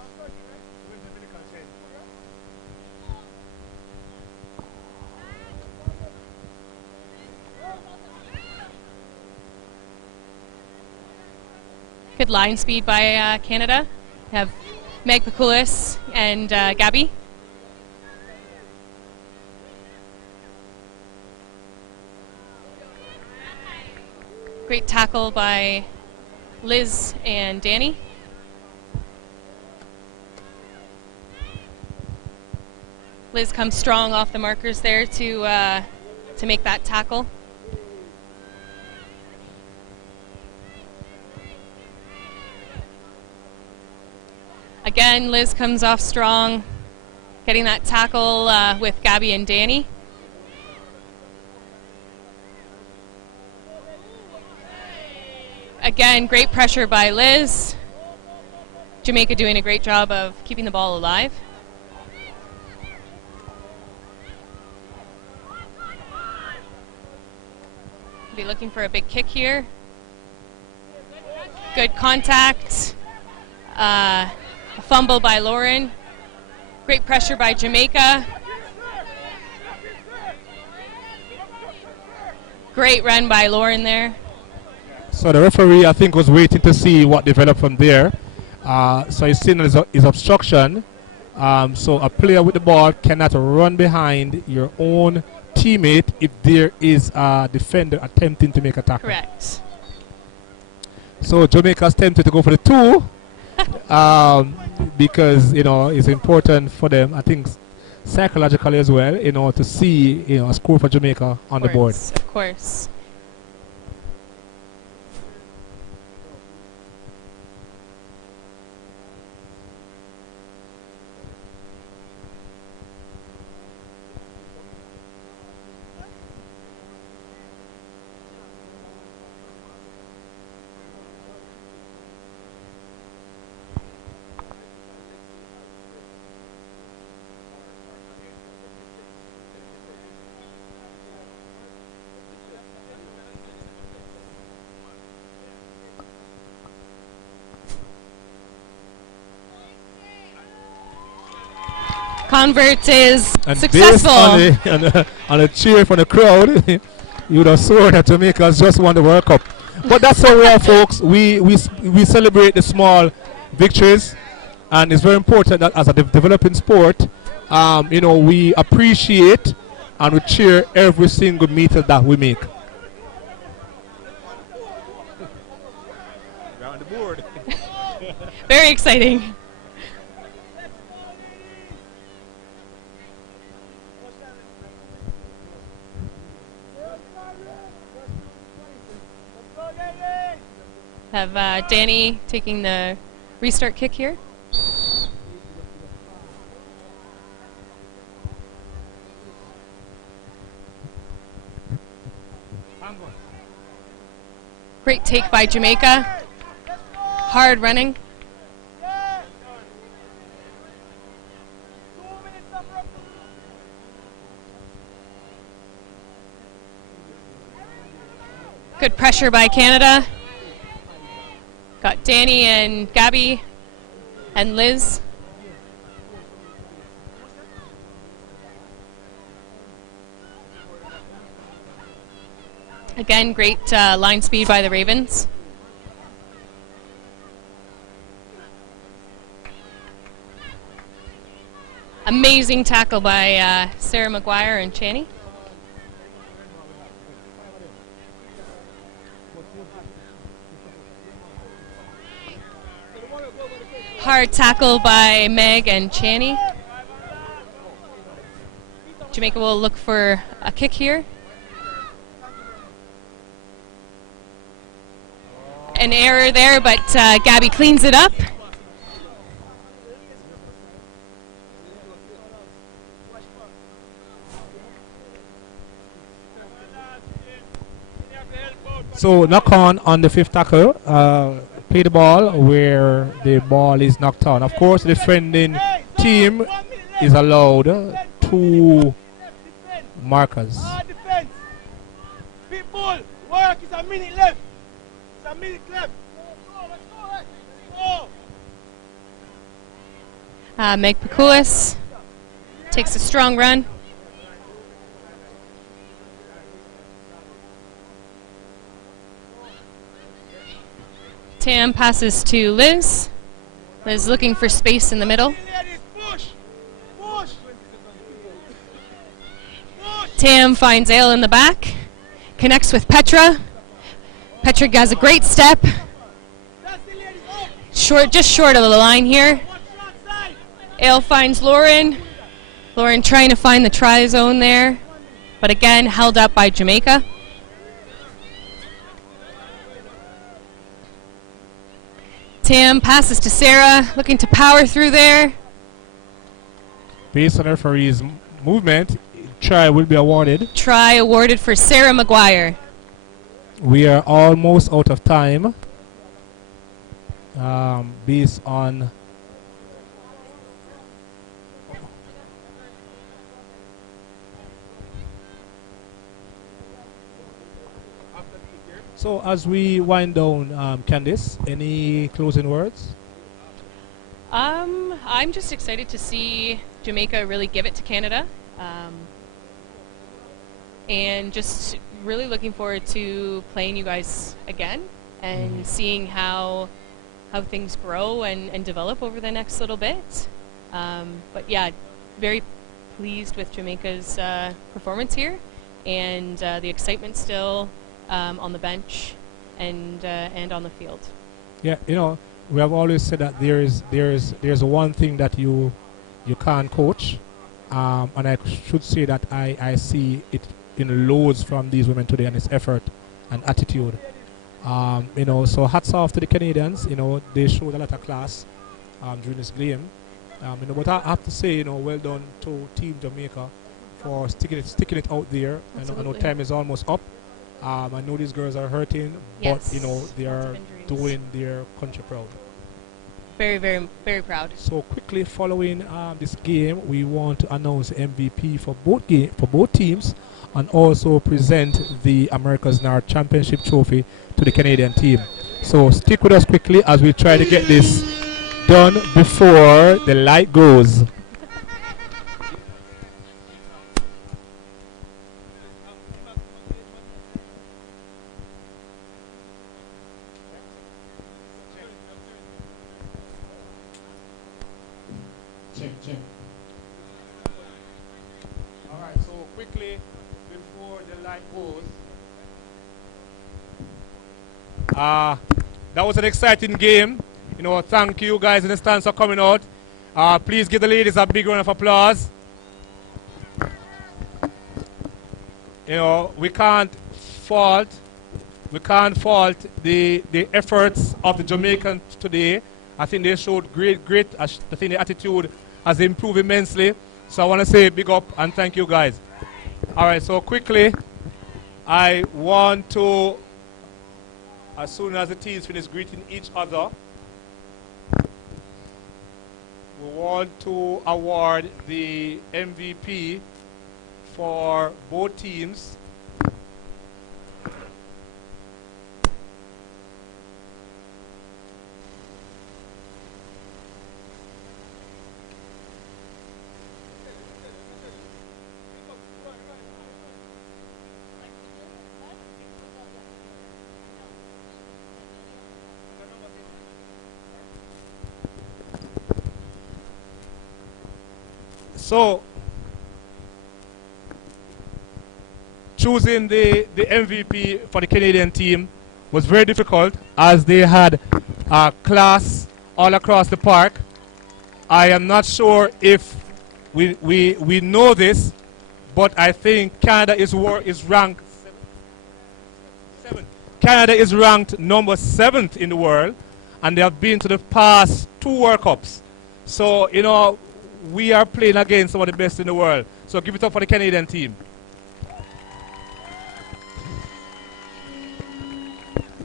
Good line speed by Canada. We have Meg Pakulis and Gabby. Great tackle by Liz and Danny. Liz comes strong off the markers there to make that tackle. Again, Liz comes off strong, getting that tackle with Gabby and Danny. Again, great pressure by Liz. Jamaica doing a great job of keeping the ball alive. Be looking for a big kick here. Good contact. A fumble by Lauren. Great pressure by Jamaica. Great run by Lauren there. So the referee, I think, was waiting to see what developed from there. So he's seen his obstruction. So a player with the ball cannot run behind your own teammate if there is a defender attempting to make a tackle. Correct. So Jamaica's tempted to go for the 2 because, you know, it's important for them, I think, psychologically as well, you know, to see, you know, a score for Jamaica on the board. Of course. Convert is And successful. based on a cheer from the crowd, you would have sworn that Jamaica's just won the World Cup. But that's how we are, folks. We celebrate the small victories, and it's very important that as a developing sport, you know, we appreciate and we cheer every single meter that we make. We're on the board. Very exciting. Have Danny taking the restart kick here. Great take by Jamaica. Hard running. Good pressure by Canada. Got Danny and Gabby and Liz. Again, great line speed by the Ravens. Amazing tackle by Sarah McGuire and Channy. Hard tackle by Meg and Channy. Jamaica will look for a kick here. an error there, but Gabby cleans it up. So knock on the fifth tackle. Play the ball where the ball is knocked on. Of course, the defending team is allowed 2 markers. Defense. People, work. It's a minute left. It's a minute left. Let's go. Meg Pakulis takes a strong run. Tam passes to Liz. Liz looking for space in the middle. Push. Push. Tam finds Ale in the back. Connects with Petra. Petra has a great step. Just short of the line here. Ale finds Lauren. Lauren trying to find the try zone there. But again, held up by Jamaica. Tam passes to Sarah, looking to power through there. Based on the referee's movement, try will be awarded. Try awarded for Sarah Maguire. We are almost out of time. Based on so as we wind down, Candice, any closing words? I'm just excited to see Jamaica really give it to Canada. And just really looking forward to playing you guys again and seeing how things grow and develop over the next little bit. But yeah, very pleased with Jamaica's performance here, and the excitement still on the bench and on the field. Yeah, we have always said that there's one thing that you can't coach, and I should say that I see it in loads from these women today, and it's effort and attitude. So hats off to the Canadians. They showed a lot of class during this game. But I have to say, well done to Team Jamaica for sticking it out there. I know time is almost up. I know these girls are hurting, Yes. but they are doing their country proud. Very, very, very proud. So quickly following this game, we want to announce MVP for both teams, and also present the America's North Championship trophy to the Canadian team. So stick with us quickly as we try to get this done before the light goes. Check. Alright, so quickly before the light goes. That was an exciting game. Thank you guys in the stands for coming out. Please give the ladies a big round of applause. We can't fault the efforts of the Jamaicans today. I think they showed great. I think the attitude has improved immensely. So I want to say big up and thank you guys. All right, so quickly, I want to, as soon as the teams finish greeting each other, we want to award the MVP for both teams. So, choosing the MVP for the Canadian team was very difficult, as they had class all across the park. I am not sure if we know this, but I think Canada is ranked Canada is ranked number 7th in the world, and they have been to the past 2 World Cups. So, you know, we are playing against some of the best in the world. So give it up for the Canadian team.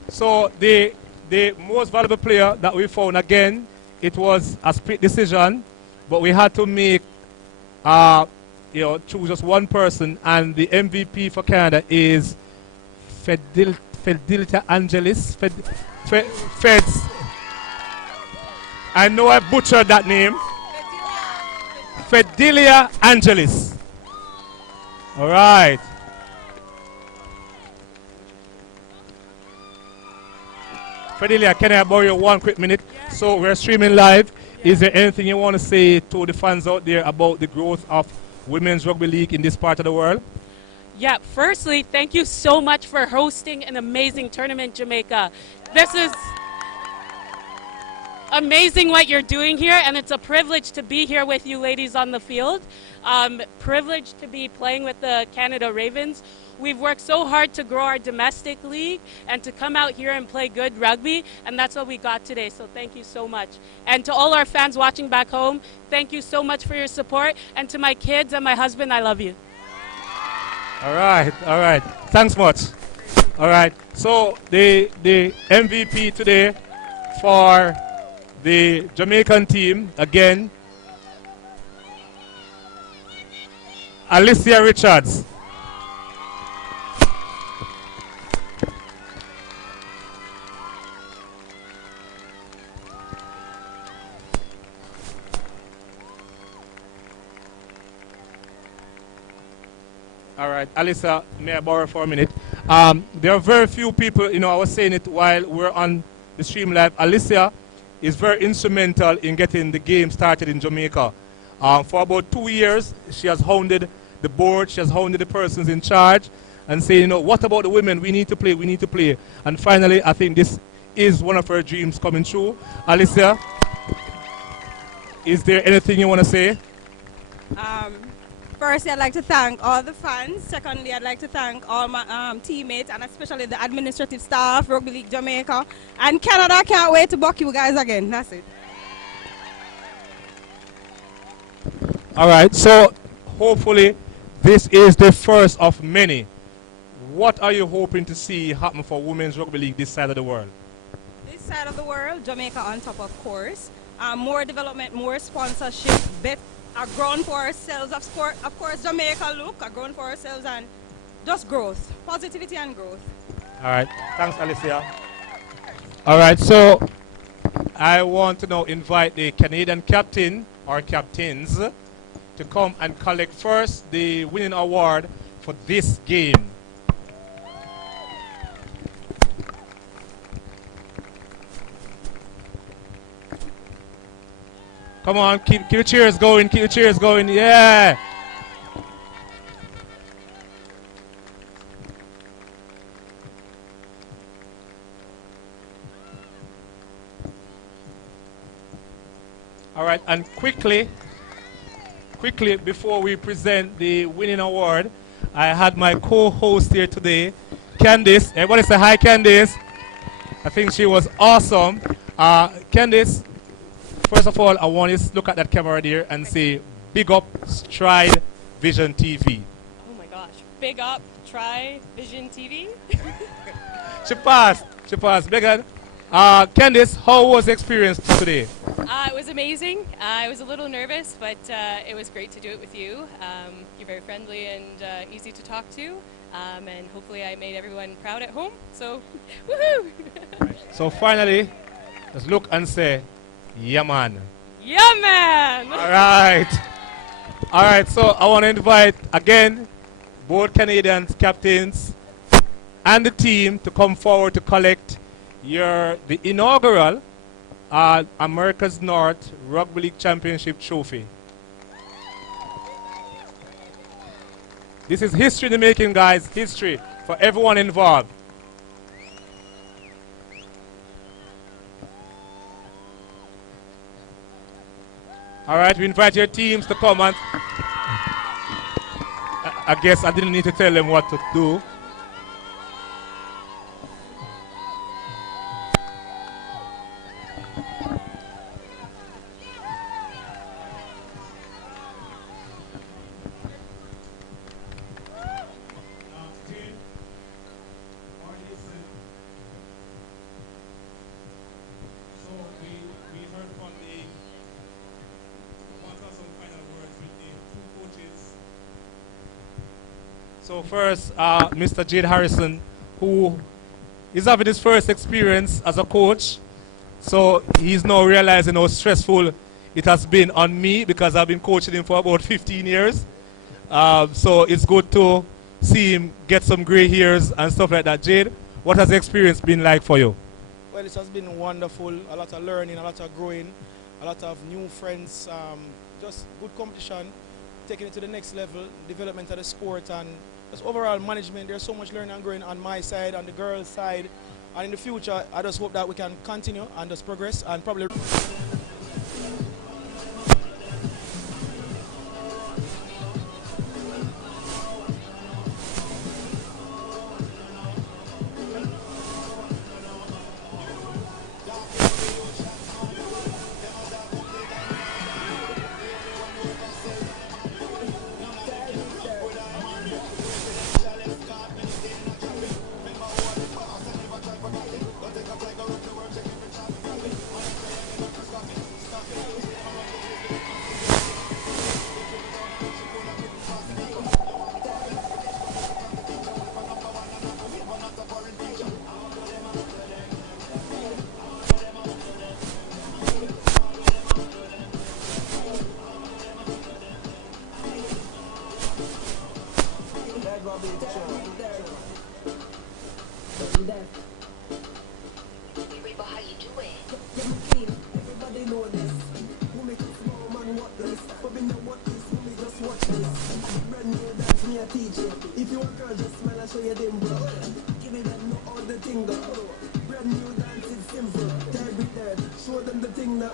So the most valuable player that we found, again, it was a split decision, but we had to make, choose just one person, and the MVP for Canada is Fidelita Angelis. Feds. I know I butchered that name. Fidelia Angelis. All right. Fidelia, can I borrow you 1 quick minute? Yeah. So we're streaming live. Yeah. Is there anything you want to say to the fans out there about the growth of women's rugby league in this part of the world? Yeah, firstly, thank you so much for hosting an amazing tournament, Jamaica. This is amazing what you're doing here, and it's a privilege to be here with you ladies on the field. Privileged to be playing with the Canada Ravens. We've worked so hard to grow our domestic league and to come out here and play good rugby, and that's what we got today, so thank you so much. And to all our fans watching back home, thank you so much for your support, and to my kids and my husband, I love you. All right. Thanks much. All right. So the MVP today for the Jamaican team, again, Alicia Richards. All right, Alyssa, may I borrow for a minute? There are very few people, you know, I was saying it while we're on the stream live. Alicia is very instrumental in getting the game started in Jamaica. For about 2 years, she has hounded the board, she has hounded the persons in charge and saying, you know, what about the women? We need to play, we need to play. And finally, I think this is one of her dreams coming true. Alicia, is there anything you want to say? Firstly, I'd like to thank all the fans. Secondly, I'd like to thank all my teammates and especially the administrative staff, Rugby League Jamaica. And Canada, can't wait to buck you guys again. That's it. All right, so hopefully this is the first of many. What are you hoping to see happen for Women's Rugby League this side of the world? This side of the world, Jamaica on top, of course. More development, more sponsorship, a ground for ourselves of sport. Of course, Jamaica look, a ground for ourselves, and just growth, positivity and growth. All right, thanks, Alicia. All right, so I want to now invite the Canadian captain or captains to come and collect first the winning award for this game. Come on, keep the cheers going, keep the cheers going, yeah! All right, and quickly, before we present the winning award, I had my co-host here today, Candice. Everybody say hi, Candice. I think she was awesome. Candice, first of all, I want you to look at that camera there and say, big up Stride Vision TV. Oh my gosh, big up, try Vision TV. She passed, Megan. Candice, how was the experience today? It was amazing. I was a little nervous, but it was great to do it with you. You're very friendly and easy to talk to, and hopefully I made everyone proud at home, so woohoo! So finally, just look and say, yeah man. Yeah man! All right, so I want to invite again both Canadian captains and the team to come forward to collect the inaugural America's North Rugby League Championship trophy. This is history in the making, guys. History for everyone involved. All right, we invite your teams to come and I guess I didn't need to tell them what to do. So first, Mr. Jade Harrison, who is having his first experience as a coach. So he's now realizing how stressful it has been on me because I've been coaching him for about 15 years. So it's good to see him get some gray hairs and stuff like that. Jade, what has the experience been like for you? Well, it has been wonderful. A lot of learning, a lot of growing, a lot of new friends, just good competition, taking it to the next level, development of the sport, and just overall management. There's so much learning and growing on my side, on the girls' side. And in the future, I just hope that we can continue and just progress and probably... If you want girl, just smile and show your dim bro. Give me that no all the thing though. Brand new dance, it's simple. Dirt with dirt, show them the thing now.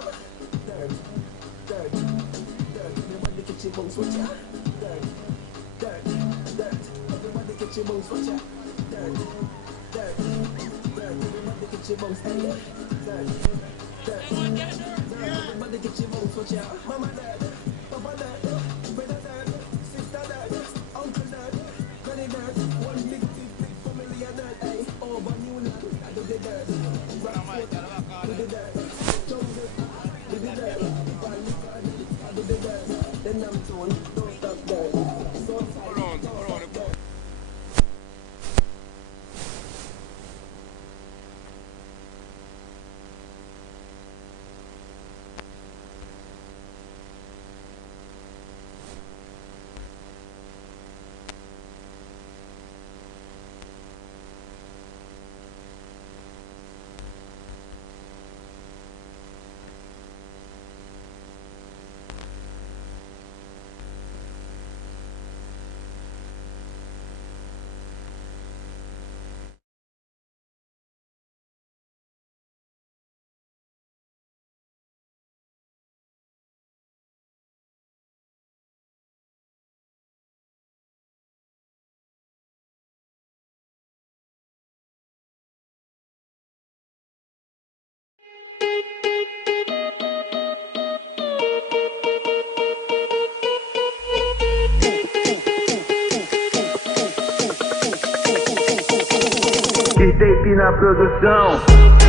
Dirt, dirt, dirt. Everybody catch your bones, watch ya. Dirt, dirt, dirt. Everybody catch your bones, watch ya. Dirt, dirt, dirt. Everybody catch your bones, hey. Dirt, dirt, dirt. Everybody catch your bones, watch ya. Mama dirt, Papa dirt, brother dirt, sister dirt, uncle dirt. One big family of dirt, ay. Over New Land, I do the dirt. Rockford, do the dirt. Jungle, do the dirt. Valley, I do the dirt. Then I'm told, don't stop dirt. Hold on. Tape na produção.